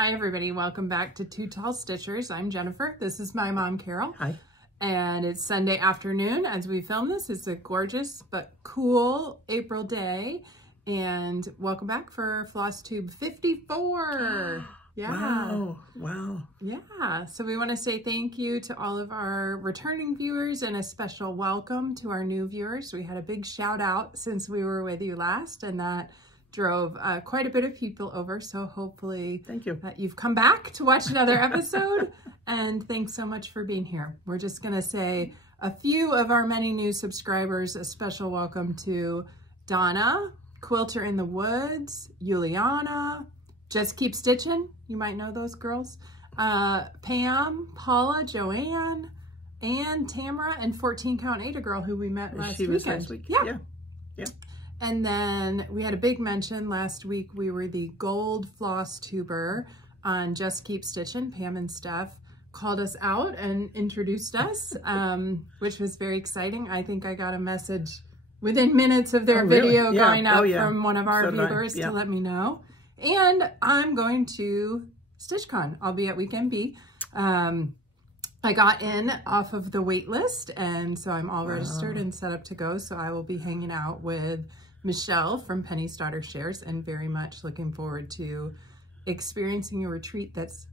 Hi everybody, welcome back to Two Tall Stitchers. I'm Jennifer. This is my mom, Carol. Hi. And it's Sunday afternoon as we film this. It's a gorgeous but cool April day. And welcome back for Flosstube 54. Yeah. Wow. Yeah. So we want to say thank you to all of our returning viewers and a special welcome to our new viewers. We had a big shout out since we were with you last, and that drove quite a bit of people over. So hopefully thank you. You've come back to watch another episode. And thanks so much for being here. We're just going to say a few of our many new subscribers. A special welcome to Donna, Quilter in the Woods, Juliana, Just Keep Stitching. You might know those girls. Pam, Paula, Joanne, and Tamara, and 14 Count Ada Girl, who we met last weekend. She was last week. Yeah. And then we had a big mention last week. We were the gold Flosstuber on Just Keep Stitching. Pam and Steph called us out and introduced us, which was very exciting. I think I got a message within minutes of their video going up from one of our viewers to let me know. And I'm going to StitchCon. I'll be at Weekend B. I got in off of the wait list, and so I'm all registered and set up to go. So I will be hanging out with Michelle from Penny's Daughter Shares, and very much looking forward to experiencing a retreat that's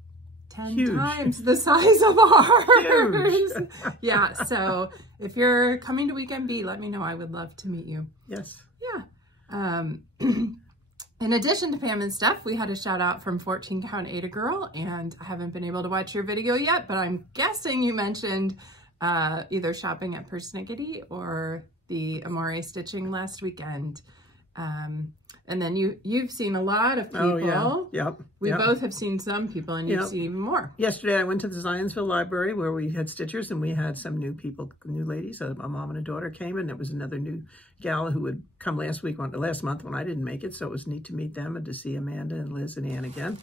10 times the size of ours. Yeah, so if you're coming to Weekend B, let me know. I would love to meet you. Yes. Yeah. In addition to Pam and Steph, we had a shout out from 14 Count Ada Girl, and I haven't been able to watch your video yet, but I'm guessing you mentioned either shopping at Persnickety or the Amore Stitching last weekend. And then you've seen a lot of people. We both have seen some people, and you've seen even more. Yesterday I went to the Zionsville Library where we had stitchers, and we had some new people, new ladies. A mom and a daughter came, and there was another new gal who would come last month when I didn't make it. So it was neat to meet them and to see Amanda and Liz and Ann again.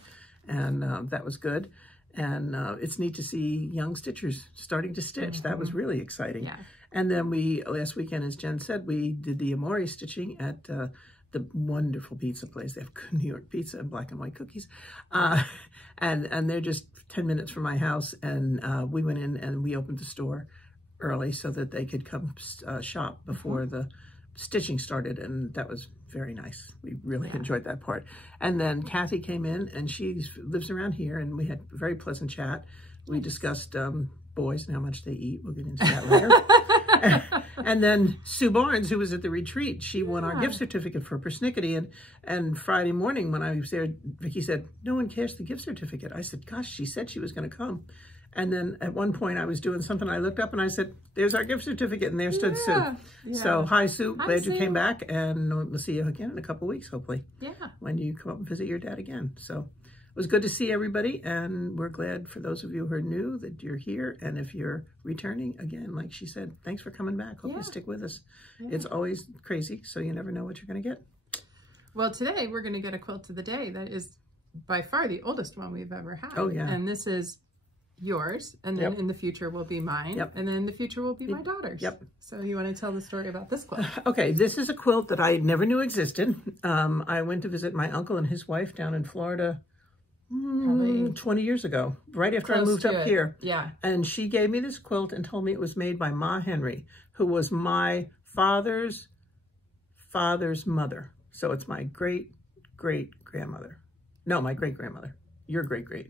And that was good. And it's neat to see young stitchers starting to stitch. That was really exciting. Yeah. And then last weekend, as Jen said, we did the Amore stitching at the wonderful pizza place. They have good New York pizza and black and white cookies. And they're just 10 minutes from my house. And we went in and we opened the store early so that they could come shop before the stitching started. And that was very nice. We really enjoyed that part. And then Kathy came in, and she lives around here, and we had a very pleasant chat. We discussed boys and how much they eat. We'll get into that later. And then Sue Barnes, who was at the retreat, she won our gift certificate for Persnickety. And Friday morning when I was there, Vicki said, "No one cares the gift certificate." I said, "Gosh, she said she was going to come." And then at one point I was doing something, I looked up and I said, "There's our gift certificate," and there stood Sue. Yeah. So hi, Sue. Glad you came back, and we'll see you again in a couple of weeks, hopefully. Yeah. When you come up and visit your dad again. So it was good to see everybody, and we're glad for those of you who are new that you're here. And if you're returning, again, like she said, thanks for coming back. Hope you stick with us. It's always crazy, so you never know what you're going to get. Well, today we're going to get a quilt of the day that is by far the oldest one we've ever had. Oh, yeah. And this is yours, and then in the future will be mine, and then in the future will be my daughter's. So you want to tell the story about this quilt? Okay, this is a quilt that I never knew existed. I went to visit my uncle and his wife down in Florida probably 20 years ago, right after I moved up here. Yeah. And she gave me this quilt and told me it was made by Ma Henry, who was my father's mother. So it's my great-great-grandmother. No, my great-grandmother. Your great-great.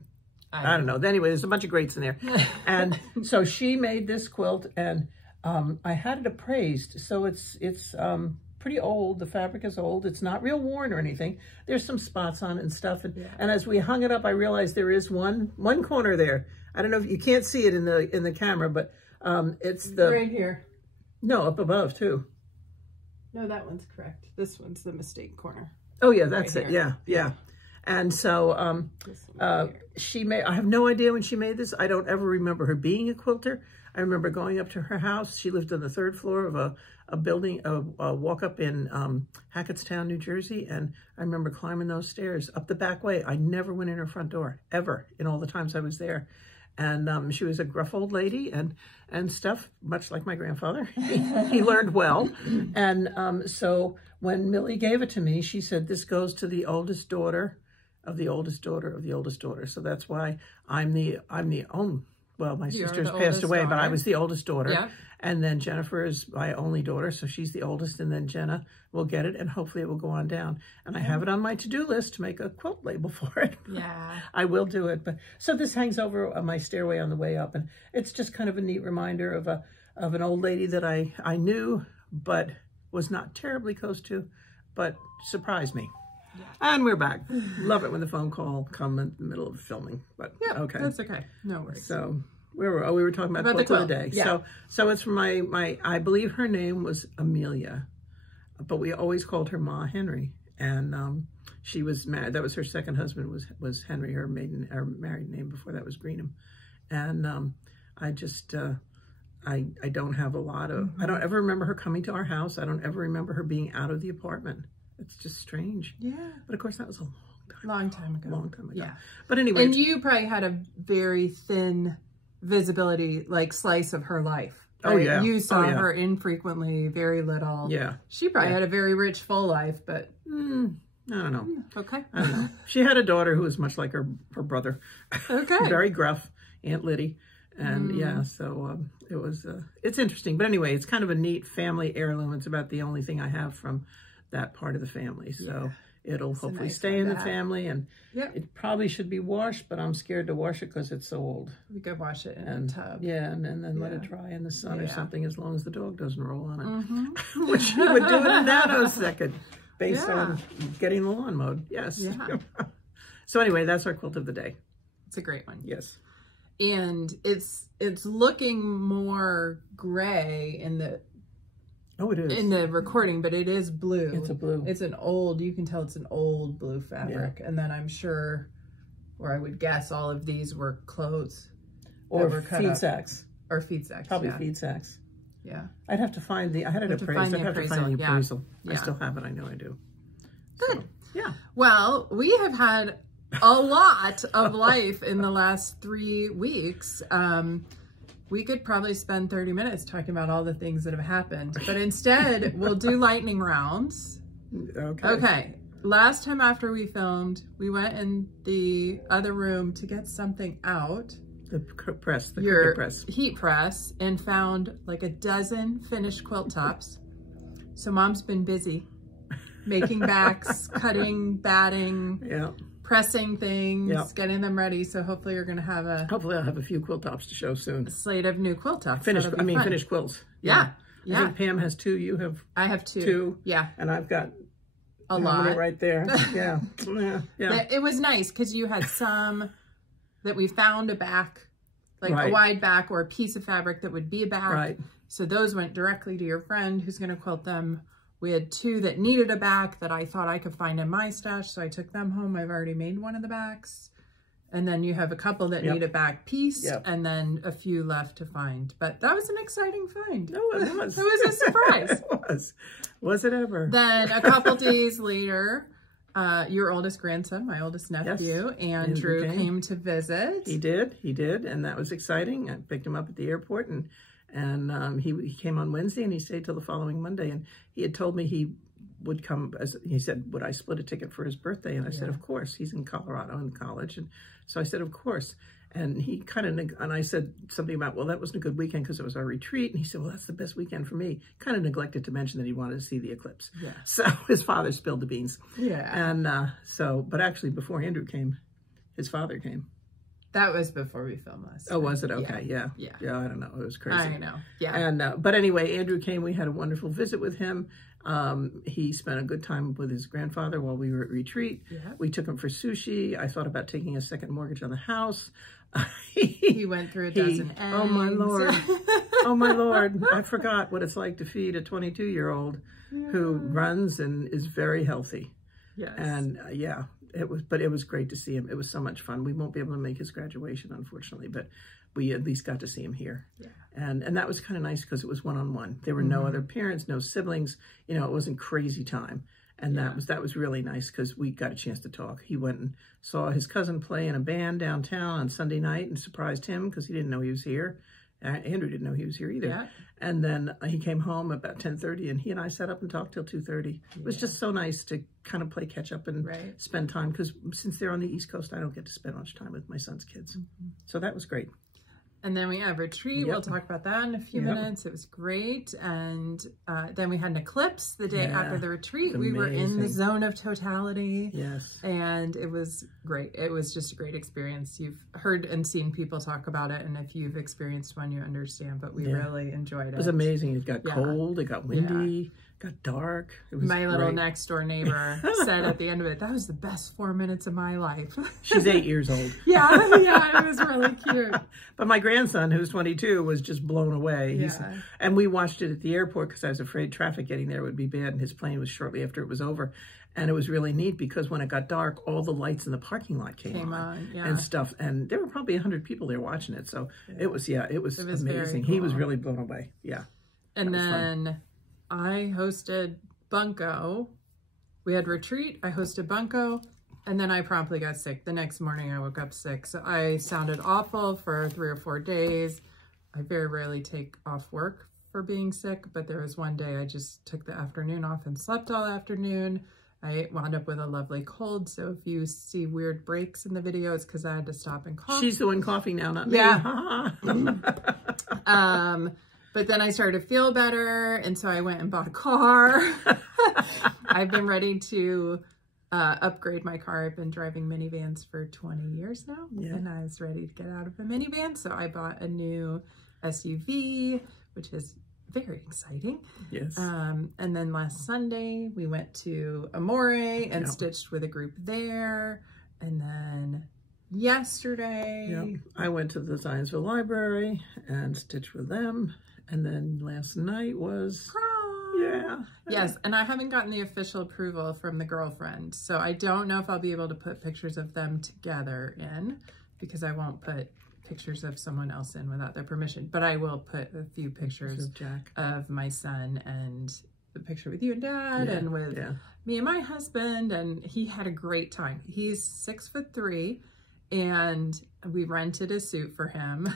I don't know. Anyway, there's a bunch of greats in there. And so she made this quilt, and I had it appraised. So it's pretty old. The fabric is old. It's not real worn or anything. There's some spots on it and stuff. And as we hung it up, I realized there is one corner there. I don't know if you can't see it in the camera, but it's the right here. No, up above too. No, that one's correct. This one's the mistake corner. Oh yeah, that's it. Yeah. And so she made, I have no idea when she made this. I don't ever remember her being a quilter. I remember going up to her house. She lived on the 3rd floor of a building, a walk up in Hackettstown, New Jersey. And I remember climbing those stairs up the back way. I never went in her front door, ever, in all the times I was there. And she was a gruff old lady and stuff, much like my grandfather. He learned well. And so when Millie gave it to me, she said, "This goes to the oldest daughter of the oldest daughter of the oldest daughter. So that's why I'm the only, well, my sister's passed away, but I was the oldest daughter. Yeah. And then Jennifer is my only daughter, so she's the oldest, and then Jenna will get it, and hopefully it will go on down. And I have it on my to-do list to make a quilt label for it. Yeah. I will do it. But so this hangs over my stairway on the way up, and it's just kind of a neat reminder of an old lady that I knew, but was not terribly close to, but surprised me. Yeah. And we're back. Love it when the phone call comes in the middle of filming, but yeah, okay. That's okay. No worries. So we were talking about quilt of the day. Yeah. So it's from my I believe her name was Amelia, but we always called her Ma Henry, and she was married. That was her second husband was Henry. Her married name before that was Greenham, and I just I don't have a lot of. I don't ever remember her coming to our house. I don't ever remember her being out of the apartment. It's just strange. Yeah. But of course that was a long time ago. Long time ago. Yeah. But anyway. And you probably had a very thin visibility, like slice of her life. Right? Oh yeah. You saw her infrequently, very little. Yeah. She probably had a very rich, full life, but. I don't know. Okay. I don't know. She had a daughter who was much like her brother. Okay. Very gruff, Aunt Liddy. And yeah, so it was, it's interesting. But anyway, it's kind of a neat family heirloom. It's about the only thing I have from that part of the family. So it'll hopefully stay in the family. And it probably should be washed, but I'm scared to wash it because it's so old. We could wash it in a tub. Yeah, and then let it dry in the sun or something, as long as the dog doesn't roll on it. Which he would do in a nanosecond based on getting the lawn mowed. Yes. Yeah. So anyway, that's our quilt of the day. It's a great one. Yes. And it's looking more gray in the in the recording, but it is blue. It's a blue. It's an old, you can tell it's an old blue fabric. And then I'm sure, or I would guess all of these were clothes or feed sacks. Or feed sacks. Probably feed sacks. Yeah. I'd have to find I had it appraised. I'd have to find the appraisal. I still have it. I know I do. Good. So, yeah. Well, we have had a lot of life in the last 3 weeks. We could probably spend 30 minutes talking about all the things that have happened, but instead we'll do lightning rounds. Okay. Okay. Last time after we filmed, we went in the other room to get something out. The press, the your press. Heat press, and found like a dozen finished quilt tops. So Mom's been busy making backs, cutting, batting, pressing things, getting them ready. So hopefully you're going to have hopefully I'll have a few quilt tops to show soon. A slate of new quilt tops. Finished quilts. Yeah. I think Pam has 2. You have I have 2. Yeah. And I've got a lot right there. Yeah. It was nice because you had some that we found a back, like a wide back or a piece of fabric that would be a back. Right. So those went directly to your friend who's going to quilt them. We had 2 that needed a back that I thought I could find in my stash, so I took them home. I've already made one of the backs. And then you have a couple that need a back piece, and then a few left to find. But that was an exciting find. No, it was. It was a surprise. It was. Was it ever? Then a couple days later, your oldest grandson, my oldest nephew, Andrew, came to visit. He did, and that was exciting. I picked him up at the airport, and he came on Wednesday, and he stayed till the following Monday. And he had told me he would come, as he said, would I split a ticket for his birthday? And I said, of course. He's in Colorado in college, and so I said, of course. And he kind of, and I said something about, well, that wasn't a good weekend because it was our retreat. And he said, well, that's the best weekend for me. Kind of neglected to mention that he wanted to see the eclipse. Yeah. So his father spilled the beans. Yeah. And but actually before Andrew came, his father came. That was before we filmed last. Oh, was it? Okay. Yeah. Yeah. I don't know. It was crazy. I know. Yeah. And, but anyway, Andrew came. We had a wonderful visit with him. He spent a good time with his grandfather while we were at retreat. Yeah. We took him for sushi. I thought about taking a second mortgage on the house. He went through a dozen eggs. Oh my Lord. Oh my Lord. I forgot what it's like to feed a 22-year-old who runs and is very healthy. Yes. And but it was great to see him. It was so much fun. We won't be able to make his graduation, unfortunately, but we at least got to see him here. Yeah. And that was kind of nice because it was one-on-one. There were no other parents, no siblings. You know, it wasn't crazy time. And that was really nice because we got a chance to talk. He went and saw his cousin play in a band downtown on Sunday night and surprised him because he didn't know he was here. Andrew didn't know he was here either. Yeah. And then he came home about 10:30, and he and I sat up and talked till 2:30. It was just so nice to kind of play catch up and spend time, because since they're on the East Coast, I don't get to spend much time with my son's kids. So that was great. And then we have retreat. We'll talk about that in a few minutes. It was great. And then we had an eclipse the day after the retreat. We were in the zone of totality. Yes. And it was great. It was just a great experience. You've heard and seen people talk about it. And if you've experienced one, you understand. But we really enjoyed it. It was amazing. It got cold. It got windy. Got dark. It was my little next door neighbor said at the end of it, that was the best 4 minutes of my life. She's 8 years old. Yeah, it was really cute. But my grandson, who's 22, was just blown away. And we watched it at the airport because I was afraid traffic getting there would be bad, and his plane was shortly after it was over. And it was really neat because when it got dark, all the lights in the parking lot came on and stuff. And there were probably 100 people there watching it. So it was amazing. Cool. He was really blown away. Yeah. And then I hosted Bunko. We had retreat, I hosted Bunko, and then I promptly got sick. The next morning I woke up sick. So I sounded awful for 3 or 4 days. I very rarely take off work for being sick, but there was one day I just took the afternoon off and slept all afternoon. I wound up with a lovely cold, so if you see weird breaks in the video, it's because I had to stop and cough. She's the one coughing now, not me. Yeah. But then I started to feel better, and so I went and bought a car. I've been ready to upgrade my car. I've been driving minivans for 20 years now, and I was ready to get out of a minivan, so I bought a new SUV, which is very exciting. Yes. And then last Sunday, we went to Amore and stitched with a group there, and then yesterday I went to the Zionsville Library and stitched with them. And then last night was prom. Yes, and I haven't gotten the official approval from the girlfriend, so I don't know if I'll be able to put pictures of them together in, because I won't put pictures of someone else in without their permission, but I will put a few pictures of my son and the picture with you and Dad and with me and my husband, and he had a great time. He's 6'3", and we rented a suit for him.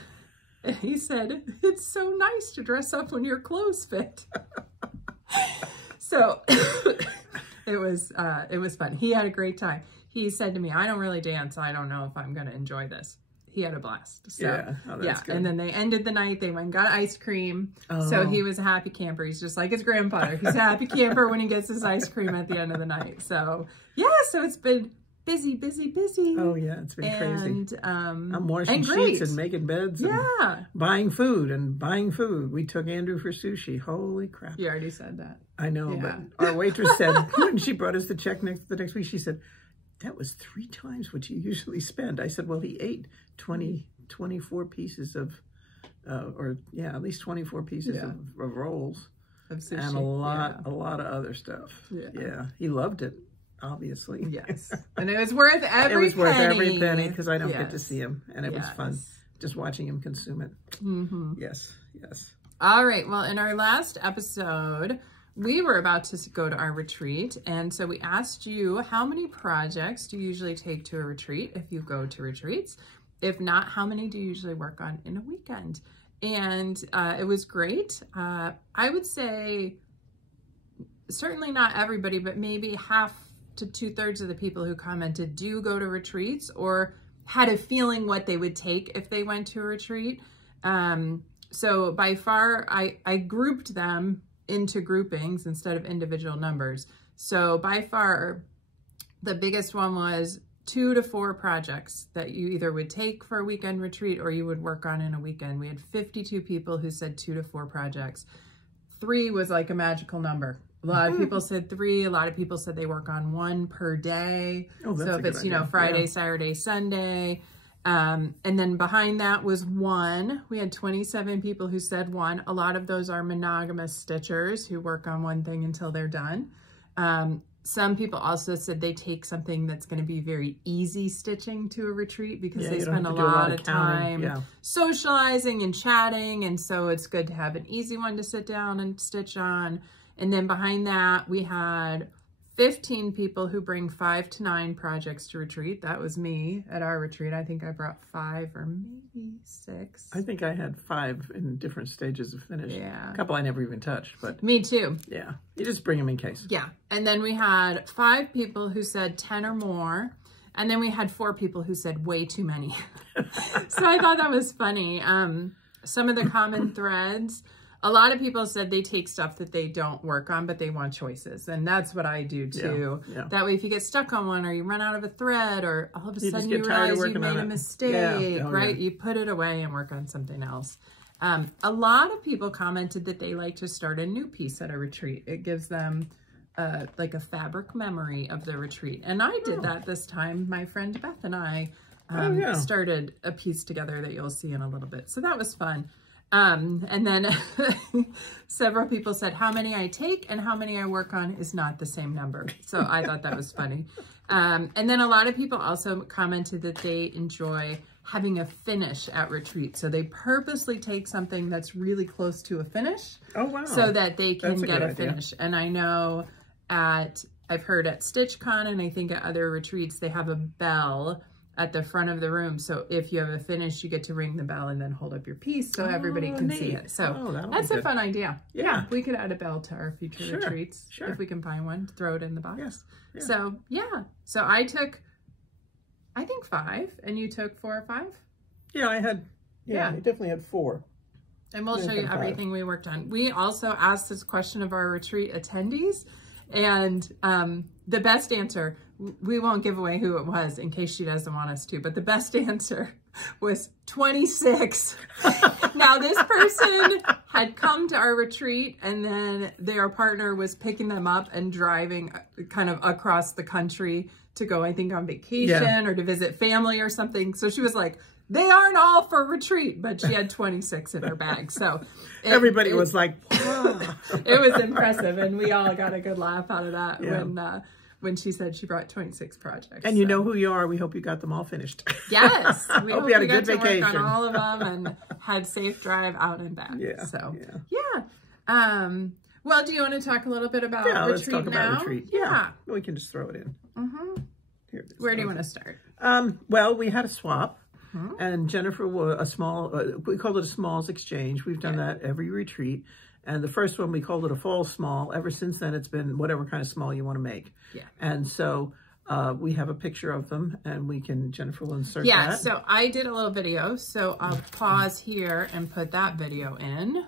And he said, it's so nice to dress up when your clothes fit. So it was fun. He had a great time. He said to me, I don't really dance. I don't know if I'm going to enjoy this. He had a blast. So, good. And then they ended the night. They went and got ice cream. So he was a happy camper. He's just like his grandfather. He's a happy camper when he gets his ice cream at the end of the night. So so it's been busy. Oh yeah, it's been crazy. I'm washing sheets and making beds and buying food. We took Andrew for sushi. Holy crap. You already said that. I know, but our waitress said, when she brought us the check the next week, she said, that was 3 times what you usually spend. I said, well, he ate 24 pieces of, at least 24 pieces of rolls. Of sushi. And a lot of other stuff. Yeah. He loved it. Obviously. Yes. And it was worth every penny. It was worth every penny because I don't get to see him. And it was fun just watching him consume it. Yes. All right. Well, in our last episode, we were about to go to our retreat. And so we asked you, how many projects do you usually take to a retreat if you go to retreats? If not, how many do you usually work on in a weekend? And it was great. I would say certainly not everybody, but maybe half to 2/3 of the people who commented do go to retreats or had a feeling what they would take if they went to a retreat. So by far, I grouped them into groupings instead of individual numbers. So by far, the biggest one was 2 to 4 projects that you either would take for a weekend retreat or you would work on in a weekend. We had 52 people who said 2 to 4 projects. 3 was like a magical number. A lot of people said 3. A lot of people said they work on 1 per day. Oh, that's so if it's, Friday, Saturday, Sunday. And then behind that was 1. We had 27 people who said 1. A lot of those are monogamous stitchers who work on one thing until they're done. Some people also said they take something that's going to be very easy stitching to a retreat because they spend a lot of time socializing and chatting. And so it's good to have an easy one to sit down and stitch on. And then behind that, we had 15 people who bring 5 to 9 projects to retreat. That was me at our retreat. I think I brought 5 or maybe 6. I think I had 5 in different stages of finish. Yeah. A couple I never even touched, but. Me too. Yeah. You just bring them in case. Yeah. And then we had 5 people who said 10 or more. And then we had 4 people who said way too many. So I thought that was funny. Some of the common threads, a lot of people said they take stuff that they don't work on, but they want choices. And that's what I do too. Yeah, yeah. That way, if you get stuck on one or you run out of a thread or all of a sudden you realize you made a mistake, right? You put it away and work on something else. A lot of people commented that they like to start a new piece at a retreat. It gives them like a fabric memory of the retreat. And I did that this time. My friend Beth and I started a piece together that you'll see in a little bit. So that was fun. And then several people said how many I take and how many I work on is not the same number. So I thought that was funny. And then a lot of people also commented that they enjoy having a finish at retreat. So they purposely take something that's really close to a finish. Oh, wow. So that they can get a finish. Idea. And I know I've heard at StitchCon and I think at other retreats, they have a bell at the front of the room. So if you have a finish, you get to ring the bell and then hold up your piece so everybody can see it. So that's a fun idea. Yeah. We could add a bell to our future retreats if we can find one, throw it in the box. Yeah. So yeah. So I took, I think 5 and you took 4 or 5? Yeah, I definitely had 4. And we'll show you everything we worked on. We also asked this question of our retreat attendees and the best answer, we won't give away who it was in case she doesn't want us to, but the best answer was 26. Now this person had come to our retreat and then their partner was picking them up and driving kind of across the country to go, I think, on vacation or to visit family or something. So she was like, they aren't all for retreat, but she had 26 in her bag. So everybody was like, wow. It was impressive. And we all got a good laugh out of that when she said she brought 26 projects. And you know who you are. We hope you got them all finished. Yes. We hope you had a good vacation. Work on all of them and had safe drive out and back. Yeah. So, well, do you want to talk a little bit about retreat let's talk now? About retreat. Yeah. We can just throw it in. Here it is. Where do you want to start? Well, we had a swap. And Jennifer was a small, we called it a smalls exchange. We've done that every retreat. And the first one, we called it a fall small. Ever since then, it's been whatever kind of small you want to make. Yeah. And so we have a picture of them and Jennifer will insert that. Yeah, so I did a little video. So I'll pause here and put that video in.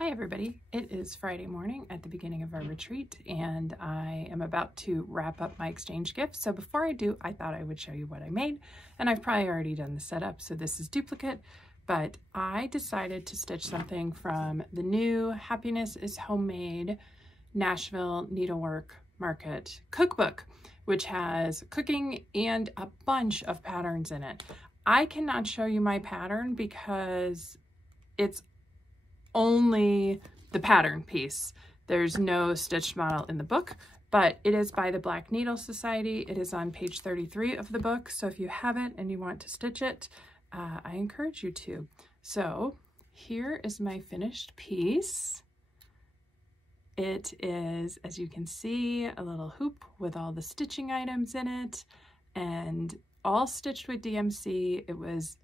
Hi everybody, it is Friday morning at the beginning of our retreat and I am about to wrap up my exchange gift. So before I do, I thought I would show you what I made and I've probably already done the setup, so this is duplicate, but I decided to stitch something from the new Happiness is Homemade Nashville Needlework Market cookbook, which has cooking and a bunch of patterns in it. I cannot show you my pattern because it's only the pattern piece. There's no stitched model in the book, but it is by the Black Needle Society. It is on page 33 of the book. So if you have it and you want to stitch it, I encourage you to. So here is my finished piece. It is, as you can see, a little hoop with all the stitching items in it and all stitched with DMC. It was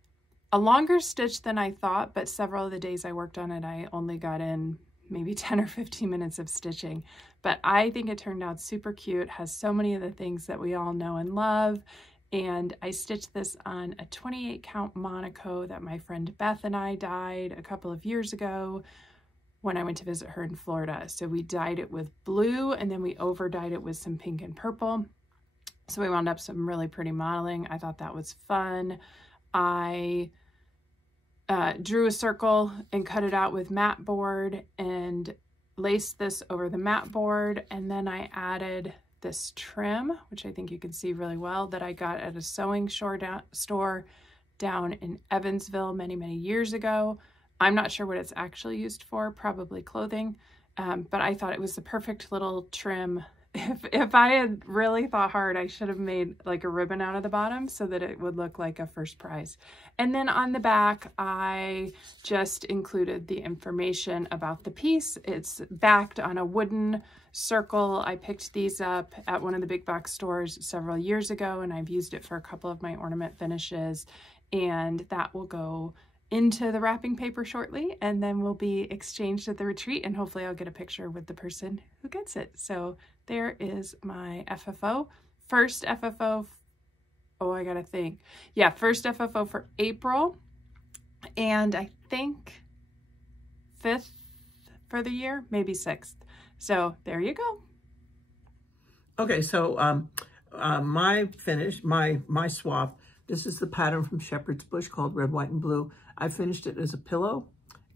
a longer stitch than I thought, but several of the days I worked on it, I only got in maybe 10 or 15 minutes of stitching. But I think it turned out super cute, has so many of the things that we all know and love. And I stitched this on a 28 count Monaco that my friend Beth and I dyed a couple of years ago when I went to visit her in Florida. So we dyed it with blue and then we over dyed it with some pink and purple. So we wound up some really pretty modeling. I thought that was fun. I drew a circle and cut it out with mat board and laced this over the mat board. And then I added this trim, which I think you can see really well, that I got at a sewing store down in Evansville many, many years ago. I'm not sure what it's actually used for, probably clothing, but I thought it was the perfect little trim if I had really thought hard, I should have made like a ribbon out of the bottom so that it would look like a first prize. And then on the back, I just included the information about the piece. It's backed on a wooden circle. I picked these up at one of the big box stores several years ago, and I've used it for a couple of my ornament finishes, and that will go into the wrapping paper shortly, and then will be exchanged at the retreat, and hopefully I'll get a picture with the person who gets it. So there is my FFO. First FFO, oh, I gotta think. Yeah, first FFO for April, and I think 5th for the year, maybe 6th. So there you go. Okay, so my finish, my swap, this is the pattern from Shepherd's Bush called Red, White, and Blue. I finished it as a pillow,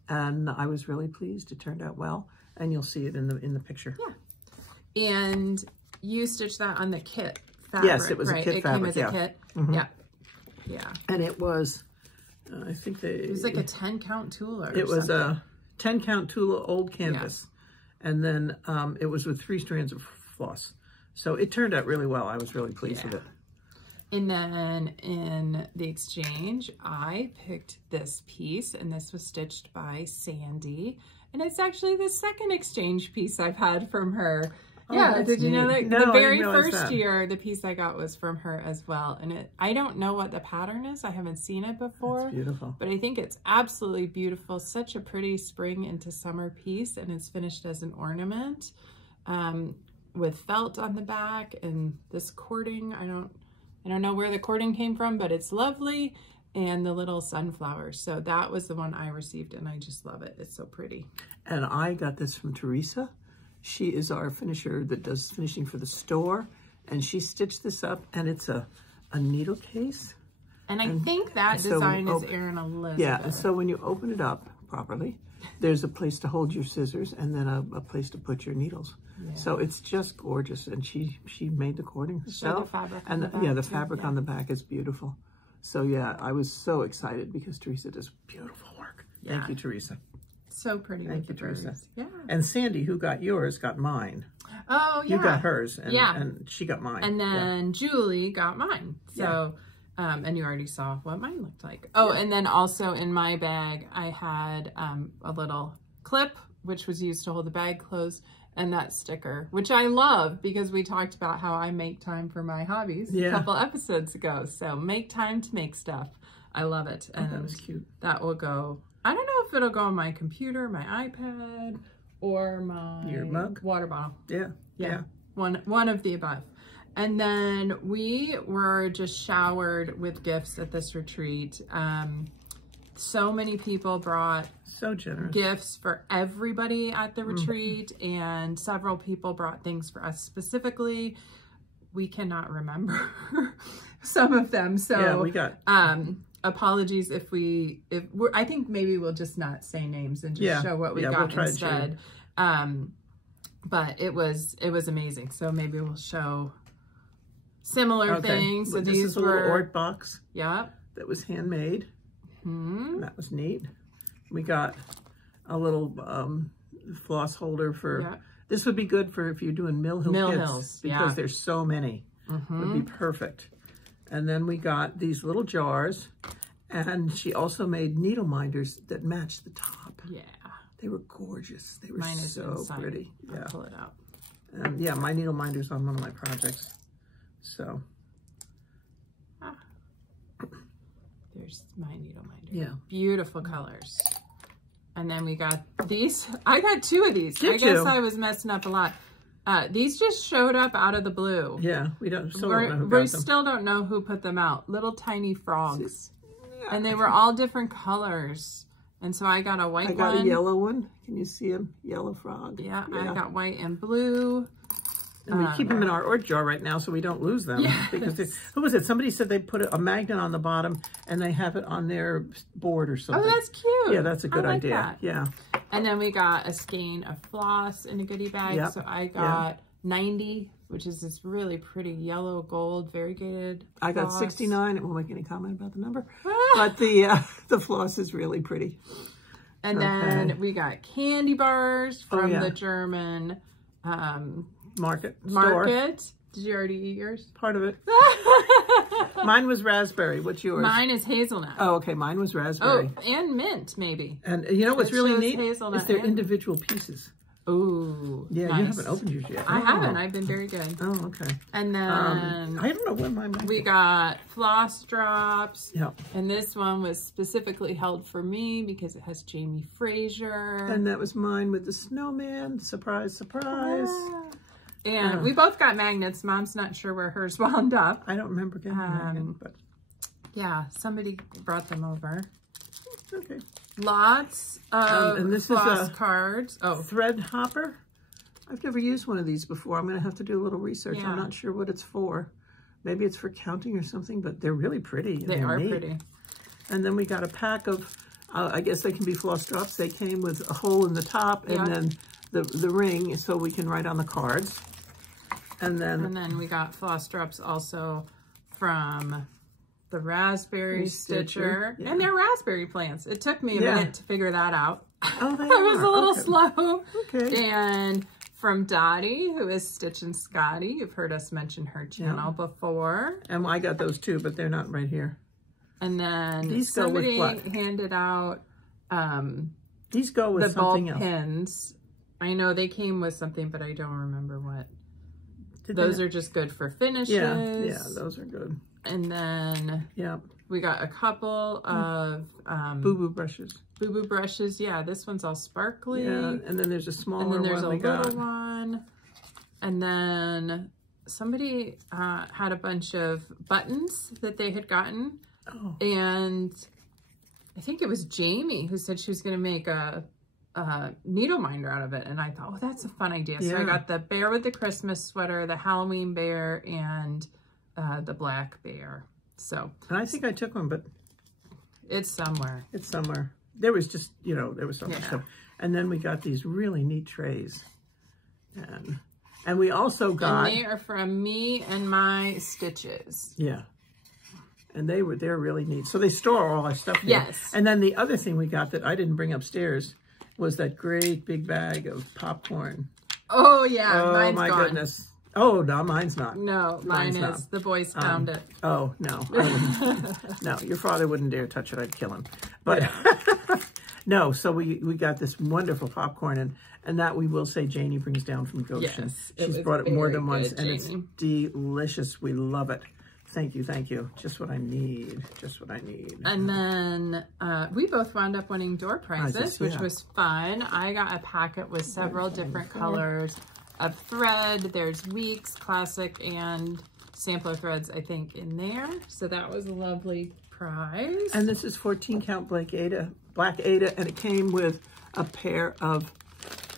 and I was really pleased. It turned out well, and you'll see it in the picture. Yeah. And you stitched that on the kit fabric, yes, it was right? a kit fabric, It came as a kit. Mm-hmm. Yeah. Yeah. And it was, I think it was like a 10-count Tula. It was a 10-count Tula old canvas, and then it was with 3 strands of floss. So it turned out really well. I was really pleased with it. And then in the exchange, I picked this piece, and this was stitched by Sandy. And it's actually the second exchange piece I've had from her. Oh, yeah, did you know that? No, the very first that. year, the piece I got was from her as well. And I don't know what the pattern is. I haven't seen it before. That's beautiful. But I think it's absolutely beautiful. Such a pretty spring into summer piece, and it's finished as an ornament with felt on the back, and this cording, I don't know where the cording came from, but it's lovely, and the little sunflowers. So that was the one I received, and I just love it. It's so pretty. And I got this from Teresa. She is our finisher that does finishing for the store, and she stitched this up, and it's a needle case. And I think that design is Erin Elizabeth. Yeah, and so when you open it up properly, there's a place to hold your scissors and then a place to put your needles. Yeah. So it's just gorgeous, and she made the cording herself. The fabric and the fabric on the back is beautiful. So yeah, I was so excited because Teresa does beautiful work. Yeah. Thank you, Teresa. So pretty. Thank you, Teresa. Yeah. And Sandy, who got yours, got mine. Oh yeah. You got hers, and she got mine. And then Julie got mine. So. And you already saw what mine looked like. Oh, and then also in my bag, I had a little clip, which was used to hold the bag closed, and that sticker, which I love because we talked about how I make time for my hobbies a couple episodes ago. So make time to make stuff. I love it. And that was cute. That will go, I don't know if it'll go on my computer, my iPad, or your mug, water bottle. Yeah. One of the above. And then we were just showered with gifts at this retreat. So many people brought gifts for everybody at the retreat, and several people brought things for us specifically. We cannot remember some of them. So yeah, we got apologies if we're, I think maybe we'll just not say names and just show what we got instead. But it was amazing. So maybe we'll show similar things. So this is a little Ort box. Yeah. That was handmade. That was neat. We got a little floss holder for. This would be good for if you're doing Mill Hills because there's so many. Would be perfect. And then we got these little jars, and she also made needle minders that matched the top. Yeah. They were gorgeous. They were so pretty. I'll pull it out. Yeah, my needle minder's on one of my projects. So. There's my needle minder. Yeah. Beautiful colors. And then we got these. I got 2 of these. I guess I was messing up a lot. These just showed up out of the blue. Yeah, we still don't know who put them out. Little tiny frogs. And they were all different colors. And so I got a white one. I got a yellow one. Can you see him? Yellow frog. Yeah, I got white and blue. And we keep them in our Ort jar right now so we don't lose them. Yes. Because who was it? Somebody said they put a magnet on the bottom and they have it on their board or something. Oh, that's cute. Yeah, that's a good idea. That. Yeah. And then we got a skein of floss in a goodie bag. Yep. So I got 90, which is this really pretty yellow gold variegated floss. I got 69. It won't make any comment about the number. But the floss is really pretty. And then we got candy bars from the German Market. Did you already eat yours? Part of it. Mine was raspberry. What's yours? Mine is hazelnut. Oh, okay. Mine was raspberry. Oh, and mint, maybe. And you know what's really neat? Hazelnut is they're individual pieces. Ooh, yeah, nice. You haven't opened yours yet. I haven't. I've been very good. Oh, okay. And then I don't know when mine might we got floss drops. Yeah. And this one was specifically held for me because it has Jamie Fraser. And that was mine with the snowman. Surprise, surprise. And we both got magnets. Mom's not sure where hers wound up. I don't remember getting a magnet, but yeah, somebody brought them over. Okay. Lots of and this floss is a cards. Oh, thread hopper. I've never used one of these before. I'm going to have to do a little research. Yeah. I'm not sure what it's for. Maybe it's for counting or something, but they're really pretty. They are neat. pretty. And then we got a pack of, I guess they can be floss drops. They came with a hole in the top and then the ring so we can write on the cards. And then we got floss drops also from the raspberry stitcher. Yeah. And they're raspberry plants. It took me a minute to figure that out. Oh, they I was a little slow. Okay. And from Dottie, who is Stitch and Scotty. You've heard us mention her channel before. And I got those too, but they're not right here. And then these somebody go with what? Handed out these go with the something ball else. pins. I know they came with something, but I don't remember what. Did those are just good for finishes. Yeah, those are good. And then we got a couple of boo-boo brushes. Boo-boo brushes. Yeah, this one's all sparkly. Yeah, and then there's a smaller one. And then there's a little one. And then somebody had a bunch of buttons that they had gotten. Oh. And I think it was Jamie who said she was going to make a needle minder out of it. And I thought, oh, that's a fun idea. So I got the bear with the Christmas sweater, the Halloween bear, and the black bear. So. And I think I took one, but. It's somewhere. It's somewhere. There was just, there was so much stuff. And then we got these really neat trays. And we also got. And they are from me and my stitches. Yeah. And they're really neat. So they store all our stuff here. Yes. And then the other thing we got that I didn't bring upstairs was that great big bag of popcorn. Oh, yeah. Oh, mine's my gone. goodness. Oh, no, mine's not. No, mine is. Not. The boys found it. Oh, no. No, your father wouldn't dare touch it. I'd kill him. But no, so we got this wonderful popcorn. And that we will say Janie brings down from Goshen. Yes, She's brought it more than once. Good, and it's delicious. We love it. Thank you, thank you. Just what I need. Just what I need. And then we both wound up winning door prizes, which was fun. I got a packet with several different colors of thread. There's Weeks, Classic, and sampler threads, I think, in there. So that was a lovely prize. And this is 14 count black Ada, and it came with a pair of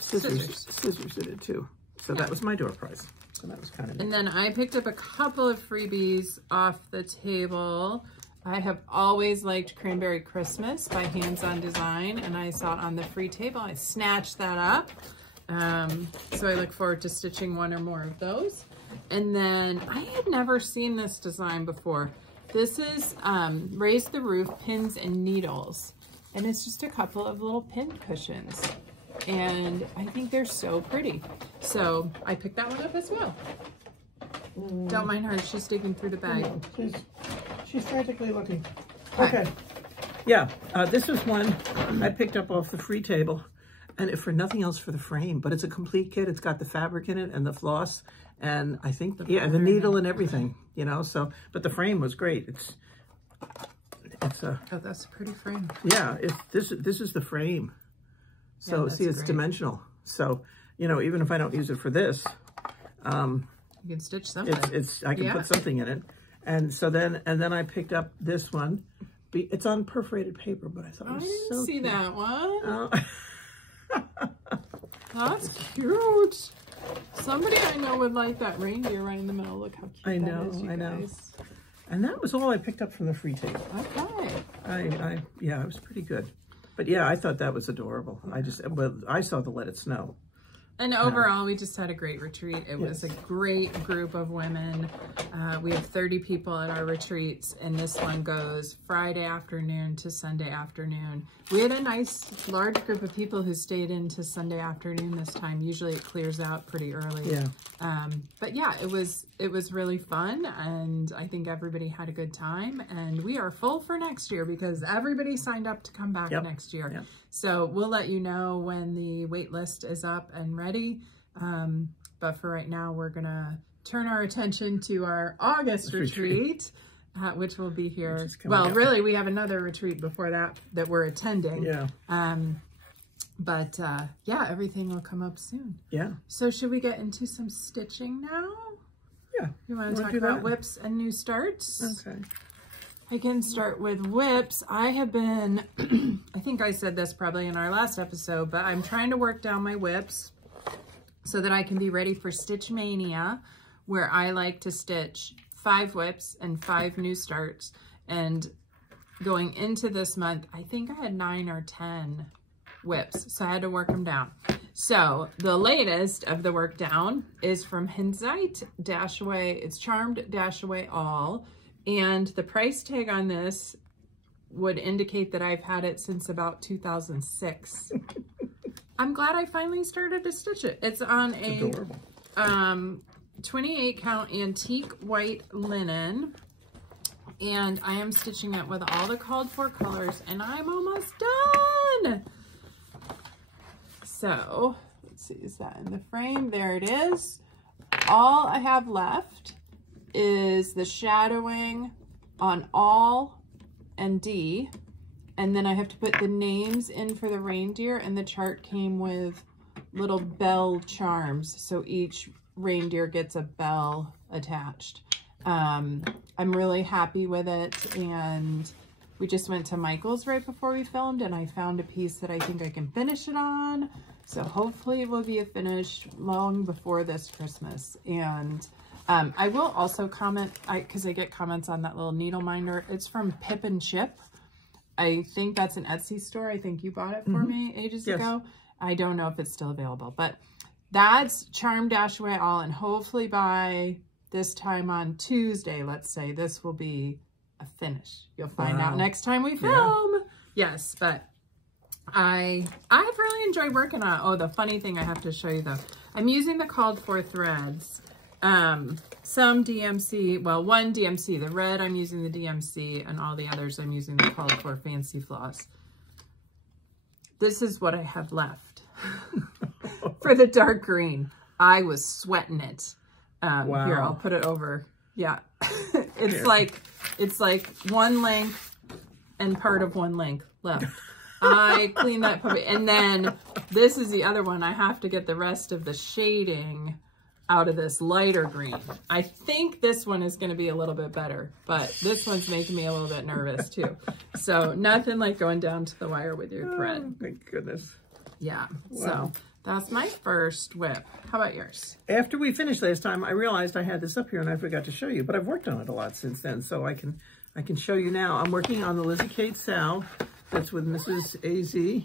scissors in it too. So that was my door prize. So that was kind of neat. And then I picked up a couple of freebies off the table. I have always liked Cranberry Christmas by Hands On Design, and I saw it on the free table. I snatched that up. So I look forward to stitching one or more of those. And then I had never seen this design before. This is Raise the Roof Pins and Needles. And it's just a couple of little pin cushions. And I think they're so pretty. So I picked that one up as well. Don't mind her, she's digging through the bag. She's frantically looking. Okay. Yeah, this was one I picked up off the free table. And if for nothing else, for the frame. But it's a complete kit. It's got the fabric in it and the floss. And I think, the needle and everything, So, but the frame was great. It's a... Oh, that's a pretty frame. Yeah, this is the frame. So see, it's dimensional. So, even if I don't use it for this, you can stitch something. I can put something in it. And so then I picked up this one. It's on perforated paper, but I thought it was so cute. I didn't see that one. Oh. That's cute. Somebody I know would like that reindeer right in the middle. Look how cute I know. you guys. And that was all I picked up from the free table. Okay. Yeah, it was pretty good. But yeah, I thought that was adorable. I saw the Let It Snow. And overall, we just had a great retreat. It was a great group of women. We have 30 people at our retreats, and this one goes Friday afternoon to Sunday afternoon. We had a nice large group of people who stayed into Sunday afternoon this time. Usually it clears out pretty early. Yeah. But yeah, it was really fun, and I think everybody had a good time. And we are full for next year because everybody signed up to come back next year. Yep. So we'll let you know when the wait list is up and ready. But for right now, we're gonna turn our attention to our August retreat, which will be here. Well, really, we have another retreat before that we're attending. Yeah. But yeah, everything will come up soon. Yeah. So should we get into some stitching now? Yeah. You want to talk about whips and new starts? Okay. I can start with whips. I have been, I think I said this probably in our last episode, but I'm trying to work down my whips so that I can be ready for Stitch Mania, where I like to stitch 5 whips and 5 new starts. And going into this month, I think I had 9 or 10 whips, so I had to work them down. So the latest of the work down is from Hinzite Dashaway. It's Charmed Dashaway All. And the price tag on this would indicate that I've had it since about 2006. I'm glad I finally started to stitch it. It's on a 28 count antique white linen. And I am stitching it with all the called for colors, and I'm almost done. So let's see, is that in the frame? There it is. All I have left is the shadowing on all and D, and then I have to put the names in for the reindeer, and the chart came with little bell charms, so each reindeer gets a bell attached. I'm really happy with it, and we just went to Michael's right before we filmed, and I found a piece that I think I can finish it on, so hopefully it will be finished long before this Christmas. And I will also comment, because I get comments on that little needle minder. It's from Pip and Chip. I think that's an Etsy store. I think you bought it for me ages ago. I don't know if it's still available, but that's Charmed Dashaway All, and hopefully by this time on Tuesday, let's say, this will be a finish. You'll find out next time we film. Yes, but I've really enjoyed working on it. Oh, the funny thing I have to show you though, I'm using the called for threads. Some DMC, well, one DMC, the red, I'm using the DMC, and all the others I'm using the called for fancy floss. This is what I have left for the dark green. I was sweating it. Wow. Here, I'll put it over. Yeah. It's like one length and part of one length left. I cleaned that puppy. And then this is the other one. I have to get the rest of the shading out of this lighter green. I think this one is going to be a little bit better, but this one's making me a little bit nervous too. So nothing like going down to the wire with your thread. Oh, thank goodness. Yeah. Wow. So that's my first whip. How about yours? After we finished last time, I realized I had this up here and I forgot to show you, but I've worked on it a lot since then, so I can show you now. I'm working on the Lizzie Kate Sow. That's with Mrs. AZ.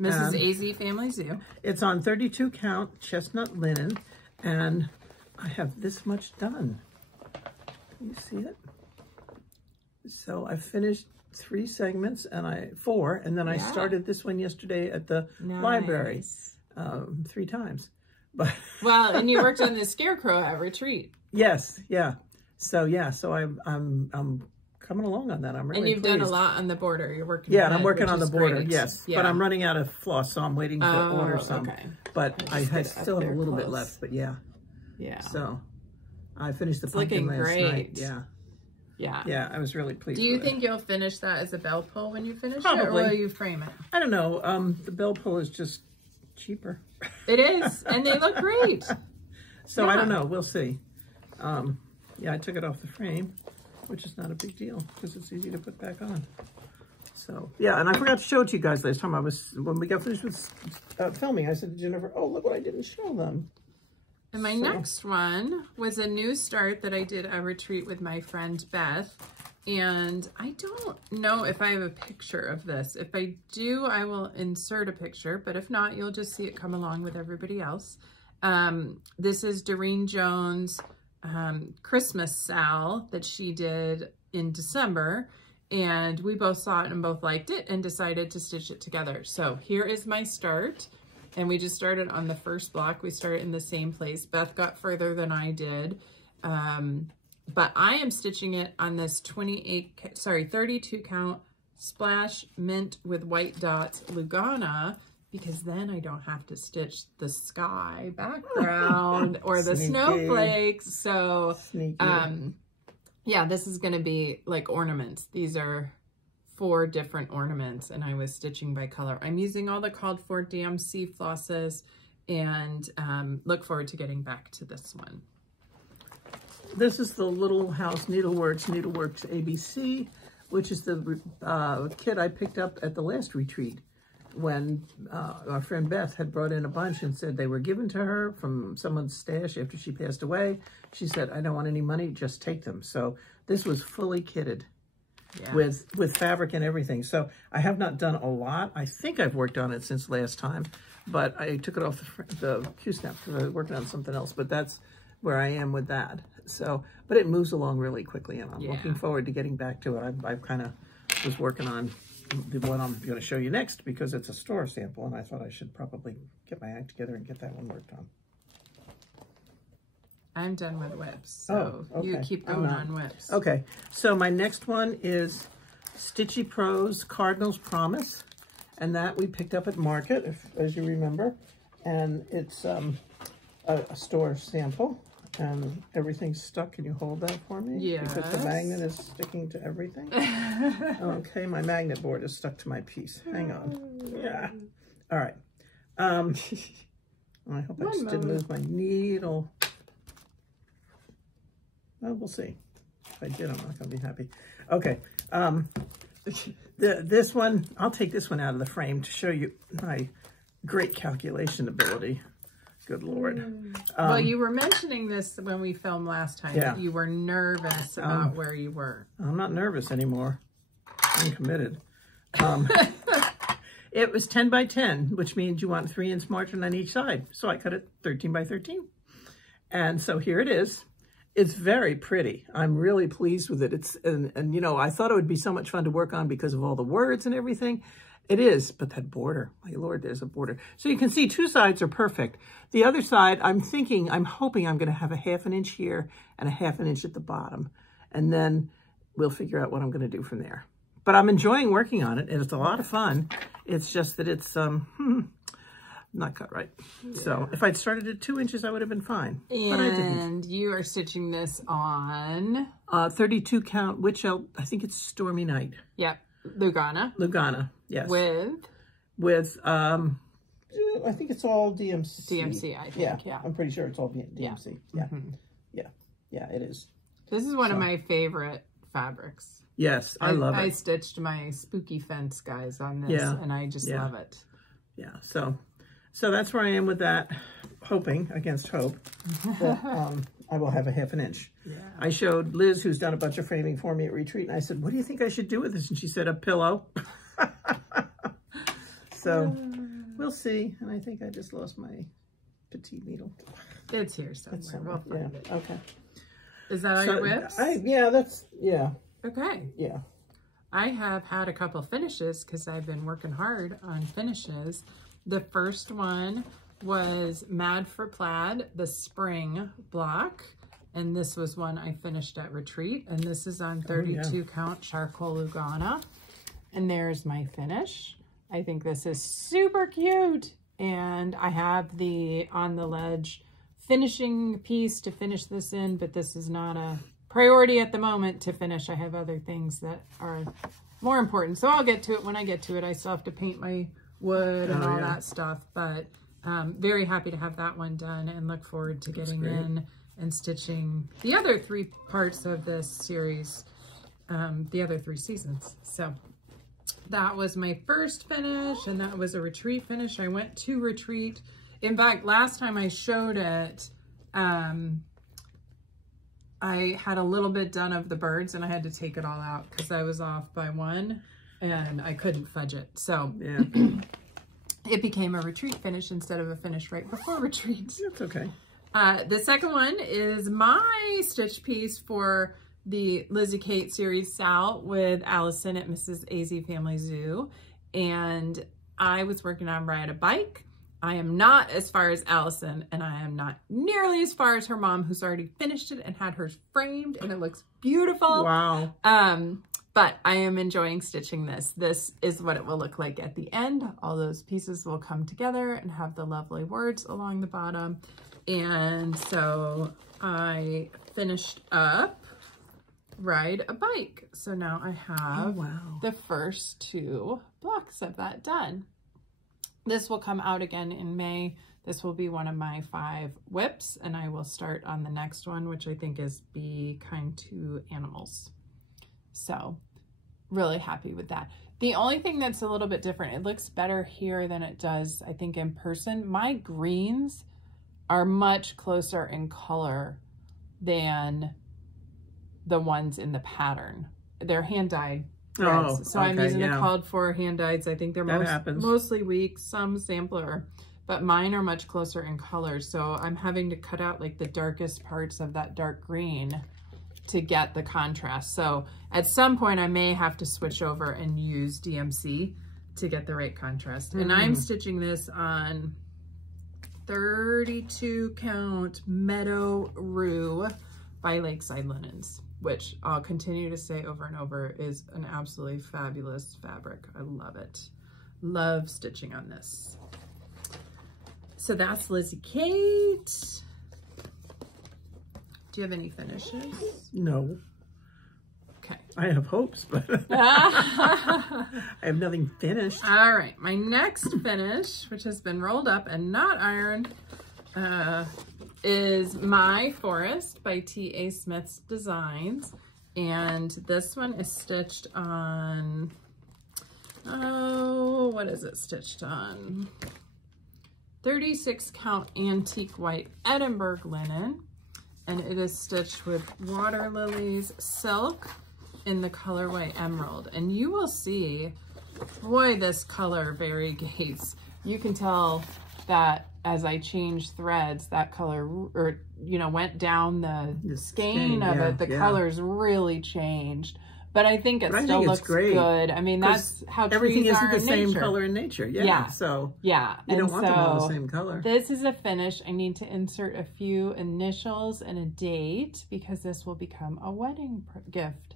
Mrs. AZ Family Zoo. It's on 32 count chestnut linen, and I have this much done. Can you see it? So I finished 3 segments, and 4, and then I started this one yesterday at the library 3 times. But well, and you worked on the scarecrow at retreat. Yes, yeah. So I'm coming along on that. I'm really And you've pleased. done a lot on the border. You're working. Yeah, and I'm working on the border. Great. Yes, yeah. But I'm running out of floss, so I'm waiting to order some. Okay. But I still have a little bit left. But yeah. So I finished the pumpkin last night. Yeah. Yeah. Yeah, I was really pleased. Do you think you'll finish that as a bell pull when you finish Probably. it, or will you frame it? I don't know. The bell pull is just cheaper. It is, and they look great. So I don't know. We'll see. Yeah, I took it off the frame, which is not a big deal because it's easy to put back on. So yeah, and I forgot to show it to you guys last time. When we got finished with filming, I said to Jennifer, "Oh, look what I didn't show them." And my next one was a new start that I did a retreat with my friend Beth. And I don't know if I have a picture of this. If I do, I will insert a picture, but if not, you'll just see it come along with everybody else. This is Doreen Jones' Christmas Sal that she did in December, and we both saw it and both liked it and decided to stitch it together. So here is my start, and we just started on the first block. We started in the same place. Beth got further than I did. But I am stitching it on this 32 count splash mint with white dots Lugana, because then I don't have to stitch the sky background or the snowflakes. So, yeah, this is going to be like ornaments. These are 4 different ornaments, and I was stitching by color. I'm using all the called for DMC flosses, and look forward to getting back to this one. This is the Little House Needleworks ABC, which is the kit I picked up at the last retreat when our friend Beth had brought in a bunch and said they were given to her from someone's stash after she passed away. She said, I don't want any money, just take them. So this was fully kitted with fabric and everything. So I have not done a lot. I think I've worked on it since last time, but I took it off the Q-snap because I was working on something else, but that's where I am with that. So, but it moves along really quickly, and I'm looking forward to getting back to it. I kind of was working on the one I'm going to show you next because it's a store sample, and I thought I should probably get my act together and get that one worked on. I'm done with whips, so you keep going on whips. Okay, so my next one is Stitchy Pro's Cardinal's Promise, and that we picked up at Market, as you remember, and it's a store sample. And everything's stuck. Can you hold that for me? Yes. Because the magnet is sticking to everything. Okay, my magnet board is stuck to my piece. Hang on. Yeah. All right. I hope I just didn't lose my needle. Well, we'll see. If I did, I'm not going to be happy. Okay. This one, I'll take this one out of the frame to show you my great calculation ability. Good Lord. Well, you were mentioning this when we filmed last time, that you were nervous about where you were. I'm not nervous anymore. I'm committed. It was 10 by 10, which means you want 3-inch margin on each side. So I cut it 13 by 13. And so here it is. It's very pretty. I'm really pleased with it. It's and you know, I thought it would be so much fun to work on because of all the words and everything. It is, but that border, my Lord, there's a border. So you can see 2 sides are perfect. The other side, I'm hoping I'm going to have a 1/2 inch here and a 1/2 inch at the bottom. And then we'll figure out what I'm going to do from there. But I'm enjoying working on it, and it's a lot of fun. It's just that it's not cut right. Yeah. So if I'd started at 2 inches, I would have been fine. But I didn't. And you are stitching this on? 32 count, which I think it's Stormy Night. Yep. Lugana. Lugana, yes. With I think it's all DMC. DMC, I think, yeah. I'm pretty sure it's all DMC. Yeah. Yeah, it is. This is one of my favorite fabrics. Yes, I love it. I stitched my spooky fence guys on this, and I just love it. Yeah, so that's where I am with that, hoping against hope that I will have a 1/2 inch. Yeah. I showed Liz, who's done a bunch of framing for me at retreat, and I said, what do you think I should do with this? And she said, a pillow. So we'll see. And I think I just lost my petite needle. It's here somewhere. We'll find it. Okay. Is that all your whips? Okay. Yeah. I have had a couple finishes because I've been working hard on finishes. The first one was Mad for Plaid, the spring block. And this was one I finished at retreat. And this is on 32 count charcoal Lugana. And there's my finish. I think this is super cute. And I have the on the ledge finishing piece to finish this in, but this is not a priority at the moment to finish. I have other things that are more important. So I'll get to it when I get to it. I still have to paint my wood and all that stuff, but very happy to have that one done and look forward to getting in and stitching the other 3 parts of this series, the other 3 seasons. So that was my first finish, and that was a retreat finish. I went to retreat. In fact, last time I showed it, I had a little bit done of the birds and I had to take it all out because I was off by one and I couldn't fudge it. So yeah. It became a retreat finish instead of a finish right before retreat. That's okay. The second one is my stitch piece for the Lizzie Kate series Sal with Allison at Mrs. AZ Family Zoo. And I was working on Ride a Bike. I am not as far as Allison, and I am not nearly as far as her mom, who's already finished it and had hers framed, and it looks beautiful. Wow. But I am enjoying stitching this. This is what it will look like at the end. All those pieces will come together and have the lovely words along the bottom. And so I finished up Ride a Bike. So now I have the first 2 blocks of that done. This will come out again in May. This will be one of my 5 whips, and I will start on the next one, which I think is Be Kind to Animals. So really happy with that. The only thing that's a little bit different, it looks better here than it does, I think, in person. My greens are much closer in color than the ones in the pattern. They're hand-dyed threads. So I'm using the called for hand-dyeds. I think they're mostly weak, some sampler, but mine are much closer in color. So I'm having to cut out like the darkest parts of that dark green to get the contrast. So at some point I may have to switch over and use DMC to get the right contrast. And I'm stitching this on 32 count Meadow Rue by Lakeside Linens, which I'll continue to say over and over is an absolutely fabulous fabric. I love it. Love stitching on this. So that's Lizzie Kate. Do you have any finishes? No. Okay. I have hopes, but I have nothing finished. All right. My next finish, which has been rolled up and not ironed, is My Forest by T.A. Smith's Designs. And this one is stitched on, what is it stitched on? 36 count antique white Edinburgh linen. And it is stitched with water lilies silk in the colorway Emerald. And you will see, boy, this color variegates. You can tell that as I change threads, that color, or went down the skein of it, the colors really changed. But I think it still looks good. I mean, that's how everything trees isn't are the same nature. color in nature. Yeah. So you don't want them all the same color. This is a finish. I need to insert a few initials and a date because this will become a wedding gift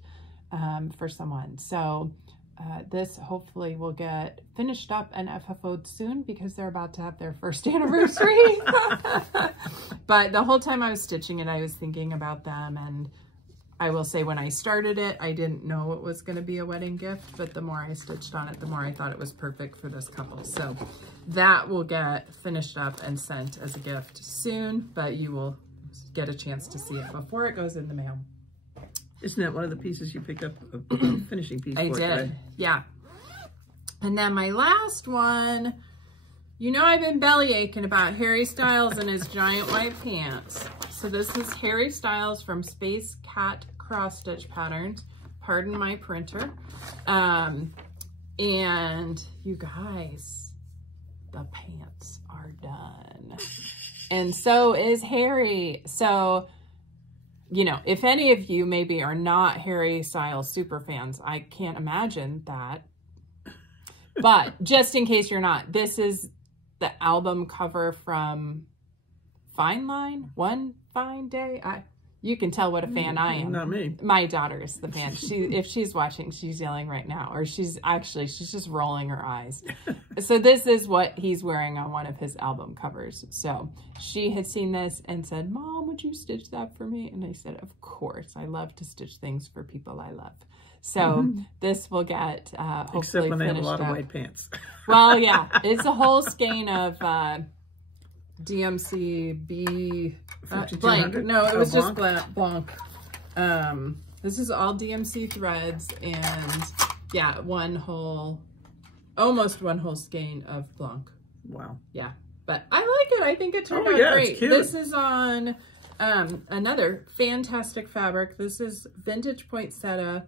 for someone. So this hopefully will get finished up and FFO'd soon because they're about to have their first anniversary. But the whole time I was stitching it, I was thinking about them, and I will say when I started it, I didn't know it was going to be a wedding gift, but the more I stitched on it, the more I thought it was perfect for this couple. So that will get finished up and sent as a gift soon, but you will get a chance to see it before it goes in the mail. Isn't that one of the pieces you picked up, a finishing piece? I did, yeah. And then my last one, I've been belly aching about Harry Styles and his giant white pants. So this is Harry Styles from Space Cat Cross Stitch Patterns. Pardon my printer. And you guys, the pants are done. And so is Harry. So, if any of you maybe are not Harry Styles super fans, I can't imagine that. But just in case you're not, this is the album cover from Fine Line, One Fine Day. You can tell what a fan I am. Not me. My daughter is the fan. If she's watching, she's yelling right now, or she's just rolling her eyes. So this is what he's wearing on one of his album covers. So she had seen this and said, "Mom, would you stitch that for me?" And I said, "Of course. I love to stitch things for people I love." So this will get hopefully except when they have a lot up. of white pants. Well, yeah, it's a whole skein of DMC B blank. No, it was just blanc. This is all DMC threads, and yeah, almost one whole skein of blanc. Wow. Yeah, but I like it. I think it turned out great. It's cute. This is on Another fantastic fabric. This is Vintage Poinsettia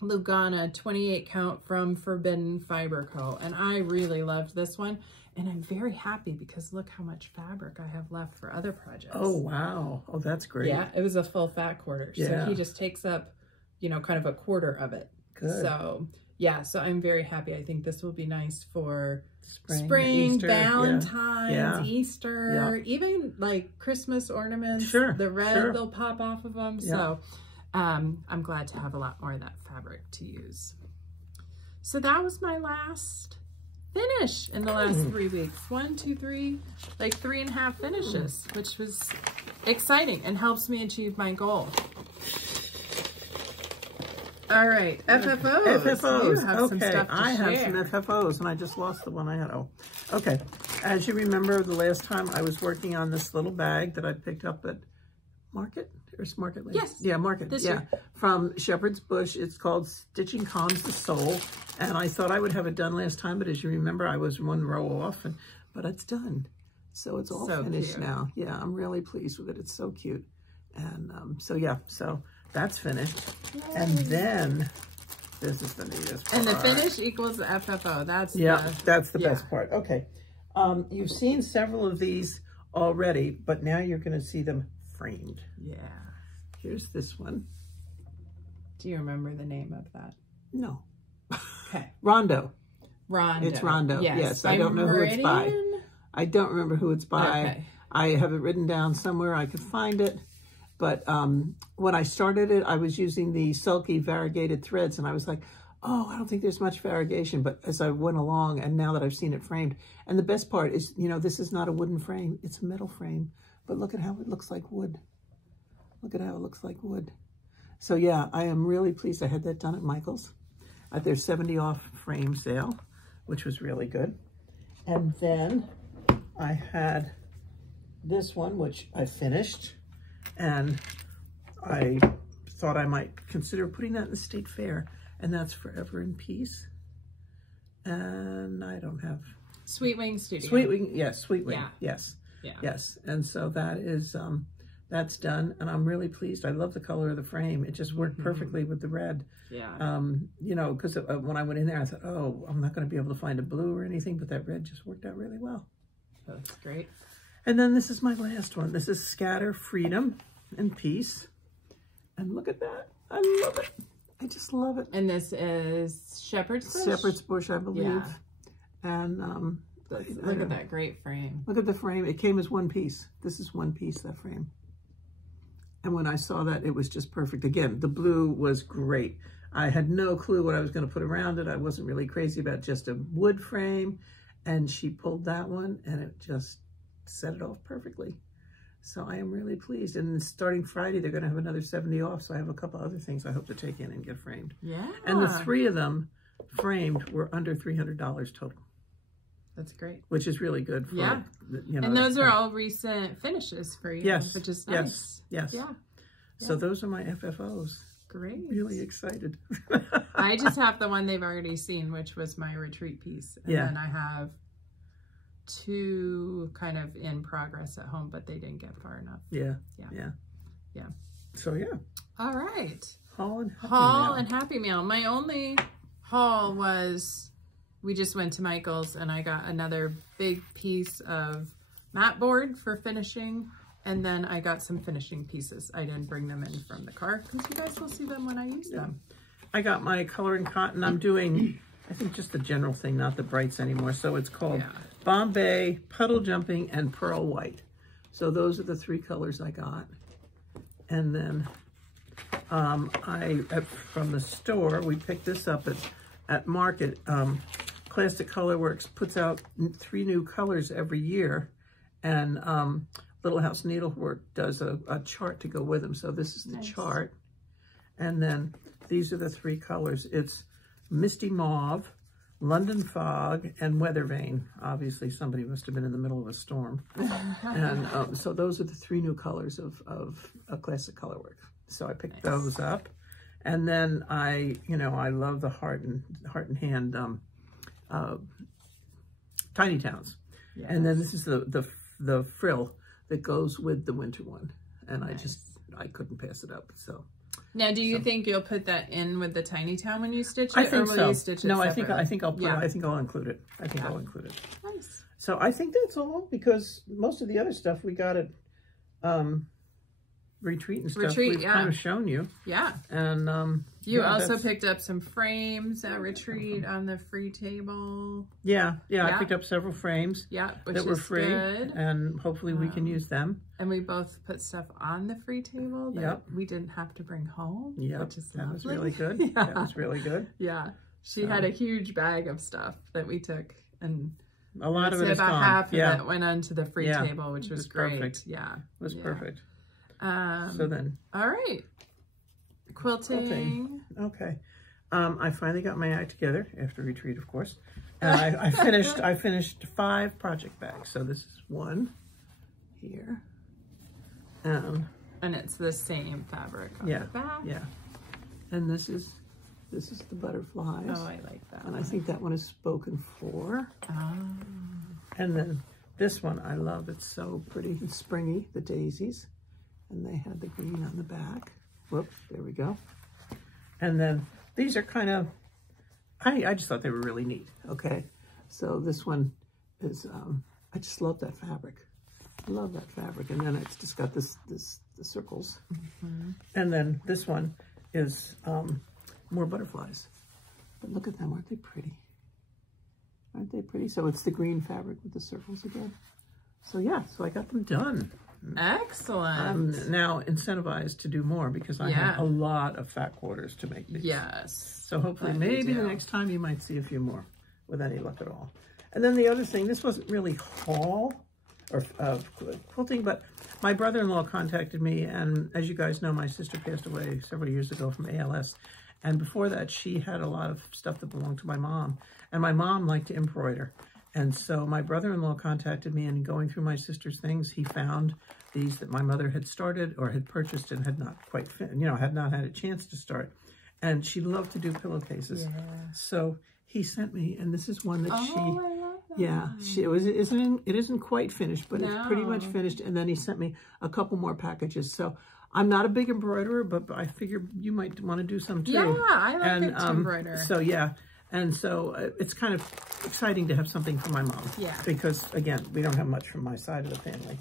Lugana 28 count from Forbidden Fiber Co. And I really loved this one. And I'm very happy because look how much fabric I have left for other projects. Oh, wow. Oh, that's great. Yeah, it was a full fat quarter. Yeah. So he just takes up, you know, kind of a quarter of it. Good. So, yeah, so I'm very happy. I think this will be nice for spring, Easter, Valentine's, Easter, even like Christmas ornaments. Sure. The red, they'll pop off of them. Yeah. So I'm glad to have a lot more of that fabric to use. So that was my last finish in the last 3 weeks. 1, 2, 3, like 3.5 finishes, which was exciting and helps me achieve my goal. All right, FFOs. FFOs. You have some stuff to I have share. some FFOs, and I just lost the one I had. Oh, okay. As you remember, the last time I was working on this little bag that I picked up at Market. Or Market Lane? Yes. Yeah, Market. This yeah. year. From Shepherd's Bush. It's called Stitching Calms the Soul. And I thought I would have it done last time, but as you remember, I was one row off, but it's done. So it's all finished cute. now. Yeah, I'm really pleased with it. It's so cute. And so, yeah, so that's finished. Yay. And then, this is the neatest part. And the finish equals the FFO. That's that's the best part. Okay. You've seen several of these already, but now you're going to see them framed. Yeah. Here's this one. Do you remember the name of that? No. Okay. Rondo. Rondo. It's Rondo. Yes. I don't know who it's by. I don't remember who it's by. Okay. I have it written down somewhere. I could find it. But when I started it, I was using the sulky variegated threads, and I was like, oh, I don't think there's much variegation. But as I went along, and now that I've seen it framed, and the best part is, you know, this is not a wooden frame. It's a metal frame. But look at how it looks like wood. Look at how it looks like wood. So yeah, I am really pleased. I had that done at Michael's at their 70 off frame sale, which was really good. And then I had this one, which I finished, and I thought I might consider putting that in the state fair, and that's Forever in Peace. And I don't have... Sweet Wing Studio. Sweet Wing, yes, Sweet Wing, yeah. Yes. Yeah. Yes, and so that is, that's done, and I'm really pleased. I love the color of the frame. It just worked perfectly with the red. Yeah. You know, because when I went in there, I thought, oh, I'm not going to be able to find a blue or anything, but that red just worked out really well. That's great. And then this is my last one. This is Scatter Freedom and Peace. And look at that. I love it. I just love it. And this is Shepherd's Bush? Shepherd's Bush, I believe. Yeah. And look at that great frame. Look at the frame. It came as one piece. This is one piece, that frame. And when I saw that, it was just perfect. Again, the blue was great. I had no clue what I was going to put around it. I wasn't really crazy about just a wood frame. And she pulled that one, and it just set it off perfectly. So I am really pleased. And starting Friday, they're going to have another 70 off. So I have a couple other things I hope to take in and get framed. Yeah. And the 3 of them framed were under $300 total. That's great. Which is really good. For, yeah. You know, and those are all recent finishes for you. Yes. Which is nice. Yes. Yeah. So those are my FFOs. Great. Really excited. I just have the one they've already seen, which was my retreat piece. And then I have 2 kind of in progress at home, but they didn't get far enough. Yeah. So yeah. All right. Haul and Happy Meal. My only haul was, we just went to Michael's and I got another big piece of mat board for finishing. And then I got some finishing pieces. I didn't bring them in from the car because you guys will see them when I use them. I got my color and cotton. I'm doing, I think, just the general thing, not the brights anymore. So it's called Bombay, Puddle Jumping, and Pearl White. So those are the 3 colors I got. And then from the store, we picked this up at Market. Classic Colorworks puts out 3 new colors every year. And Little House Needlework does a chart to go with them. So this is the chart. And then these are the 3 colors. It's Misty Mauve, London Fog, and Weather Vane. Obviously, somebody must have been in the middle of a storm. And so those are the 3 new colors of Classic Colorwork. So I picked those up. And then I love the Heart and Hand Tiny Towns. Yes. And then this is the frill that goes with the winter one. and Nice. I couldn't pass it up. So now, do you think you'll put that in with the Tiny Town when you stitch it? I think or will so. You stitch it no, separately? I think I'll put. I think I'll include it. I think I'll include it. Nice. So I think that's all, because most of the other stuff we got at Retreat and stuff. We've kind of shown you. Yeah. And you also picked up some frames at Retreat on the free table. Yeah. I picked up several frames. Yeah, that were free, good. And hopefully we can use them. And we both put stuff on the free table that we didn't have to bring home. Yeah, which is that lovely. was really good. Yeah. That was really good. Yeah, she had a huge bag of stuff that we took, and a lot of it is about gone. half of it went onto the free table, which was great. Perfect. Yeah, it was perfect. So then, all right, quilting. Okay, I finally got my act together after Retreat, of course, and I finished 5 project bags. So this is one here, and it's the same fabric on the back. Yeah, and this is the butterflies. Oh, I like that. And I think that one is spoken for. Oh. And then this one I love. It's so pretty and springy. The daisies. And they had the green on the back. Whoops, there we go. And then these are kind of, I just thought they were really neat. Okay, so this one is, I just love that fabric. I love that fabric. And then it's just got the circles. Mm-hmm. And then this one is more butterflies. But look at them, aren't they pretty? Aren't they pretty? So it's the green fabric with the circles again. So yeah, so I got them done. Excellent. I'm now incentivized to do more because I have a lot of fat quarters to make these. Yes. So hopefully maybe the next time you might see a few more with any luck at all. And then the other thing, this wasn't really haul or quilting, but my brother-in-law contacted me, and as you guys know, my sister passed away several years ago from ALS. And before that, she had a lot of stuff that belonged to my mom. And my mom liked to embroider. And so my brother-in-law contacted me, and going through my sister's things, he found these that my mother had started or had purchased and had not quite, had not had a chance to start. And she loved to do pillowcases. Yeah. So he sent me, and this is one that I love that. Yeah, it isn't quite finished, but it's pretty much finished. And then he sent me a couple more packages. So I'm not a big embroiderer, but I figure you might want to do some too. Yeah, I like it to embroider. So yeah. And so it's kind of exciting to have something for my mom. Yeah. Because, again, we don't have much from my side of the family.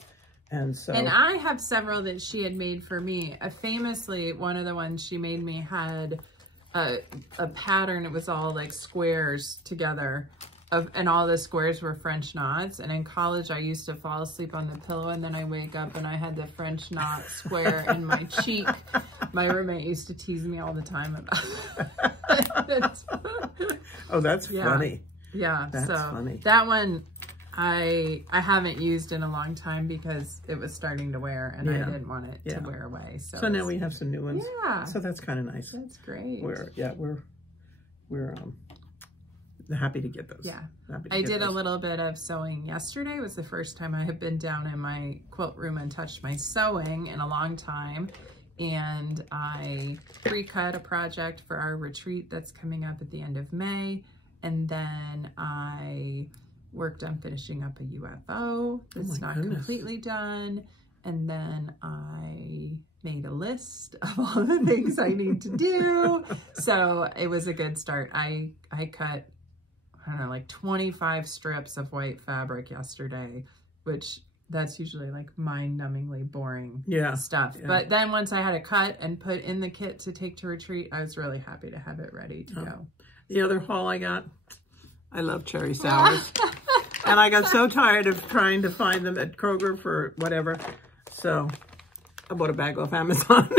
And so... And I have several that she had made for me. Famously, one of the ones she made me had a pattern. It was all like squares together. And all the squares were French knots. And in college, I used to fall asleep on the pillow, and then I wake up and I had the French knot square in my cheek. My roommate used to tease me all the time about it. Oh, that's funny. Yeah, that's funny. That one I haven't used in a long time because it was starting to wear, and I didn't want it to wear away. So now we have some new ones. Yeah. So that's kind of nice. That's great. We're happy to get those. Yeah. I did a little bit of sewing yesterday. It was the first time I had been down in my quilt room and touched my sewing in a long time. And I pre-cut a project for our retreat that's coming up at the end of May. And then I worked on finishing up a UFO that's not completely done. And then I made a list of all the things I need to do. So it was a good start. I cut, I don't know, like 25 strips of white fabric yesterday, which that's usually like mind-numbingly boring stuff. Yeah. But then once I had it cut and put in the kit to take to retreat, I was really happy to have it ready to go. The other haul I got, I love cherry sours. And I got so tired of trying to find them at Kroger for whatever. So I bought a bag off Amazon.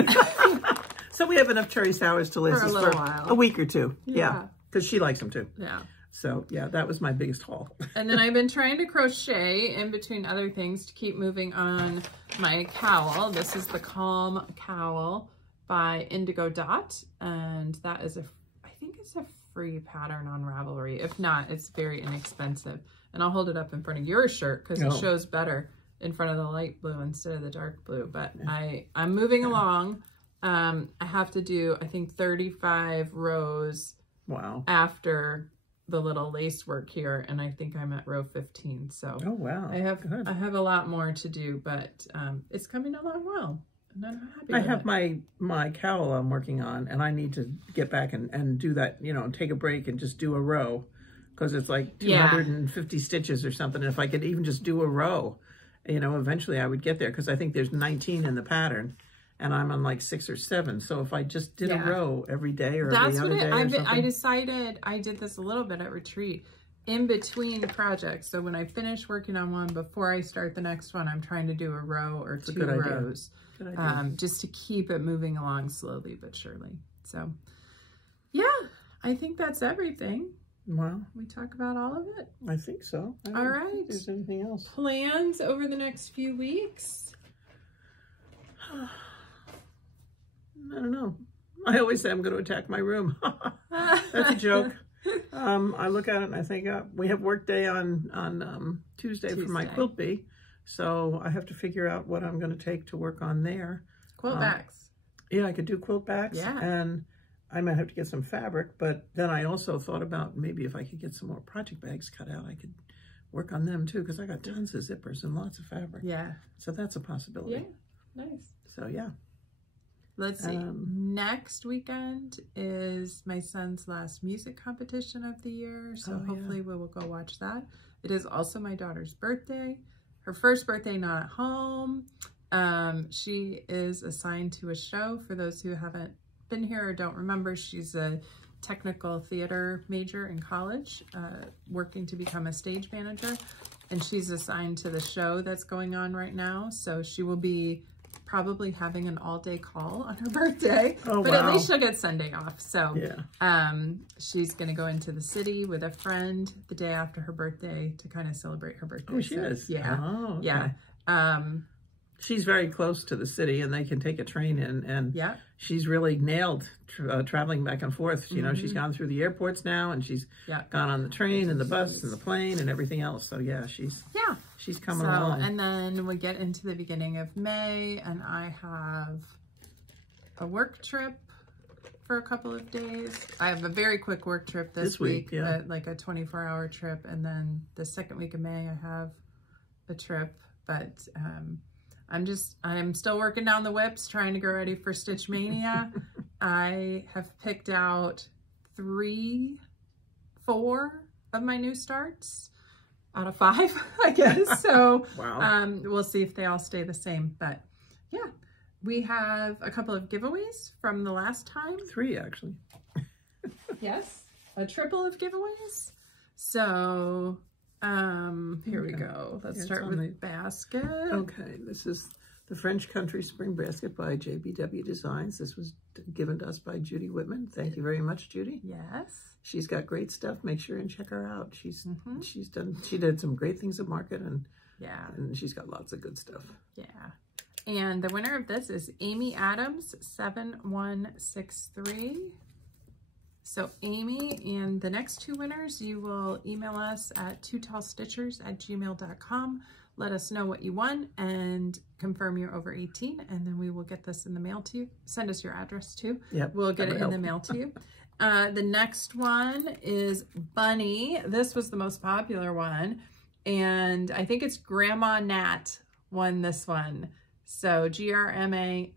So we have enough cherry sours to last us for a week or two. Yeah. Because she likes them too. Yeah. So, yeah, that was my biggest haul. And then I've been trying to crochet in between other things to keep moving on my cowl. This is the Calm Cowl by Indigo Dot. And that is I think it's a free pattern on Ravelry. If not, it's very inexpensive. And I'll hold it up in front of your shirt because it shows better in front of the light blue instead of the dark blue. But I'm moving along. I have to do, I think, 35 rows after the little lace work here, and I think I'm at row 15. So I have a lot more to do, but it's coming along well. And I'm happy I with have it. my cowl I'm working on, and I need to get back and do that, you know, take a break and just do a row, because it's like 250 stitches or something. And if I could even just do a row, you know, eventually I would get there, because I think there's 19 in the pattern, and I'm on like 6 or 7. So if I just did a row every day or every other day or something. I decided, I did this a little bit at retreat, in between projects. So when I finish working on one, before I start the next one, I'm trying to do a row or 2 rows. Just to keep it moving along slowly but surely. So yeah, I think that's everything. Wow. We talk about all of it? I think so. All right. If there's anything else. Plans over the next few weeks? I don't know. I always say I'm going to attack my room. That's a joke. I look at it and I think we have work day on Tuesday for my quilt bee. So I have to figure out what I'm going to take to work on there. Quilt backs. Yeah, I could do quilt backs. Yeah. And I might have to get some fabric, but then I also thought about maybe if I could get some more project bags cut out, I could work on them too, because I got tons of zippers and lots of fabric. Yeah. So that's a possibility. Yeah, nice. So yeah. Let's see. Next weekend is my son's last music competition of the year, so hopefully we will go watch that. It is also my daughter's birthday. Her first birthday not at home. She is assigned to a show. For those who haven't been here or don't remember, she's a technical theater major in college, working to become a stage manager, and she's assigned to the show that's going on right now. So she will be probably having an all-day call on her birthday, but at least she'll get Sunday off. So she's going to go into the city with a friend the day after her birthday to kind of celebrate her birthday. Oh, she is? Yeah. Oh, okay. Yeah. She's very close to the city, and they can take a train in, and she's really nailed traveling back and forth. You know, she's gone through the airports now, and she's gone on the train and the bus and the plane and everything else. So yeah, she's coming along. And then we get into the beginning of May, and I have a work trip for a couple of days. I have a very quick work trip this week, but like a 24-hour trip. And then the second week of May, I have a trip, but I'm still working down the whips, trying to get ready for Stitch Mania. I have picked out 4 of my new starts out of 5, I guess. So we'll see if they all stay the same. But yeah, we have a couple of giveaways from the last time. 3, actually. Yes, a triple of giveaways. So here we go. Let's start with the basket. Okay, this is the French Country Spring Basket by JBW Designs. This was given to us by Judy Whitman. Thank you very much, Judy. Yes. She's got great stuff. Make sure and check her out. She did some great things at market, and she's got lots of good stuff. Yeah. And the winner of this is Amy Adams 7163. So Amy, and the next 2 winners, you will email us at twotallstitchers@gmail.com. Let us know what you won and confirm you're over 18, and then we will get this in the mail to you. Send us your address too. Yep, we'll get it in the mail to you. The next one is Bunny. This was the most popular one, and I think it's Grandma Nat won this one. So GRMANAT.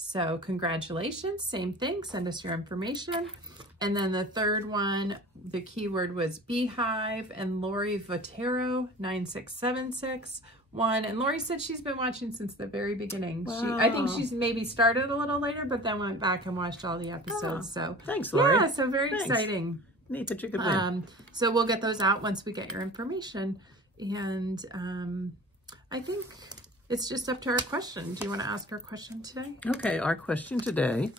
So congratulations, same thing, send us your information. And then the third one, the keyword was Beehive, and Lori Votero 9676 won. And Lori said she's been watching since the very beginning. Wow. I think she's maybe started a little later, but then went back and watched all the episodes. So thanks, Lori. Yeah, so very exciting. Neat that you could win. So we'll get those out once we get your information. And I think it's just up to our question. Do you want to ask our question today? Okay, our question today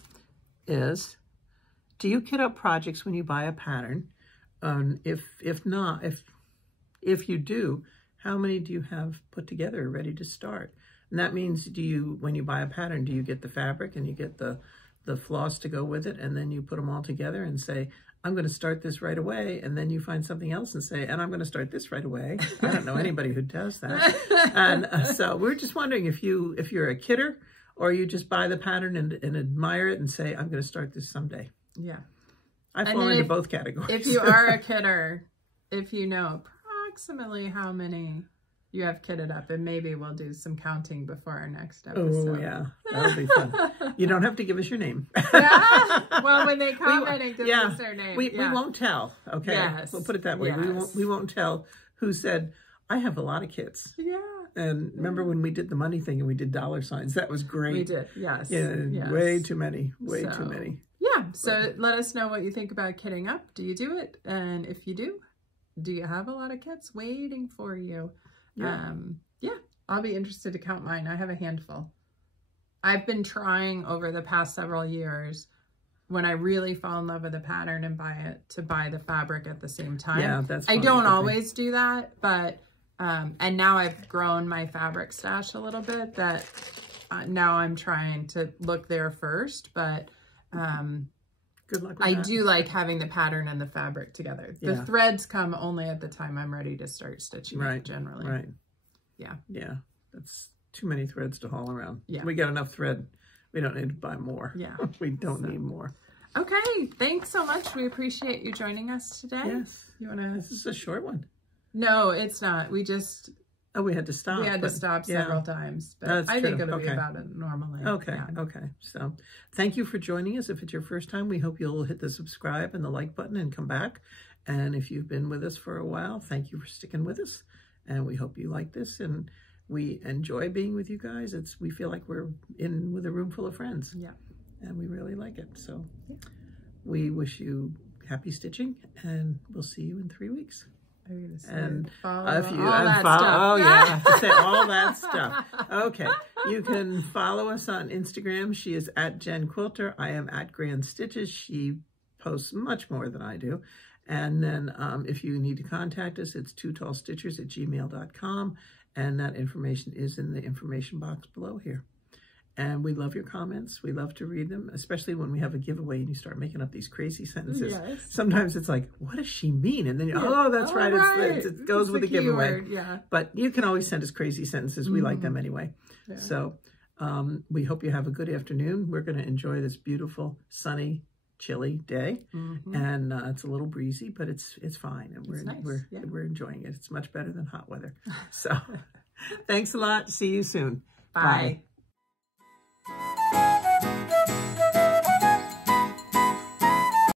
is, do you kit up projects when you buy a pattern? If not, if you do, how many do you have put together ready to start? And that means, when you buy a pattern, do you get the fabric and you get the floss to go with it, and then you put them all together and say, I'm going to start this right away, and then you find something else and say, and I'm going to start this right away. I don't know anybody who does that. And so we're just wondering if you're a kidder, or you just buy the pattern and admire it and say, I'm going to start this someday. Yeah. I fall into both categories. If you are a kidder, if you know approximately how many you have kitted up, and maybe we'll do some counting before our next episode. Oh, yeah. That'll be fun. You don't have to give us your name. Yeah. Well, when they comment and give us their name. We won't tell, okay? Yes. We'll put it that way. Yes. We won't tell who said, I have a lot of kids. Yeah. And remember when we did the money thing and we did dollar signs? That was great. We did, yes. Yeah, yes. way too many. Way too many. Yeah, so let us know what you think about kitting up. Do you do it? And if you do you have a lot of kits waiting for you? Yeah. Yeah, I'll be interested to count mine. I have a handful. I've been trying over the past several years, when I really fall in love with a pattern and buy it, to buy the fabric at the same time. Yeah, that's I don't always do that, but and now I've grown my fabric stash a little bit, that now I'm trying to look there first, but good luck with I that. do like having the pattern and the fabric together. The threads come only at the time I'm ready to start stitching it, generally. Right. Yeah. Yeah. That's too many threads to haul around. Yeah. We got enough thread. We don't need to buy more. Yeah. We don't need more. Okay. Thanks so much. We appreciate you joining us today. Yes. You want to... This is a short one. No, it's not. We just... Oh, we had to stop. We had to stop several times, but I think it'll be about it normally. Okay, okay. So thank you for joining us. If it's your first time, we hope you'll hit the subscribe and the like button and come back. And if you've been with us for a while, thank you for sticking with us. And we hope you like this. And we enjoy being with you guys. We feel like we're in with a room full of friends. Yeah. And we really like it. So we wish you happy stitching, and we'll see you in 3 weeks. And if you all that stuff. Oh yeah, I have to say all that stuff. Okay, you can follow us on Instagram. She is at Jen Quilter. I am at Grand Stitches. She posts much more than I do. And then if you need to contact us, it's twotallstitchers@gmail.com, and that information is in the information box below here. And we love your comments. We love to read them, especially when we have a giveaway and you start making up these crazy sentences. Yes. Sometimes it's like, what does she mean? And then, oh, that's right. It goes with the giveaway. Yeah. But you can always send us crazy sentences. We like them anyway. Yeah. So we hope you have a good afternoon. We're going to enjoy this beautiful, sunny, chilly day. And it's a little breezy, but it's fine. And we're enjoying it. It's much better than hot weather. So thanks a lot. See you soon. Bye.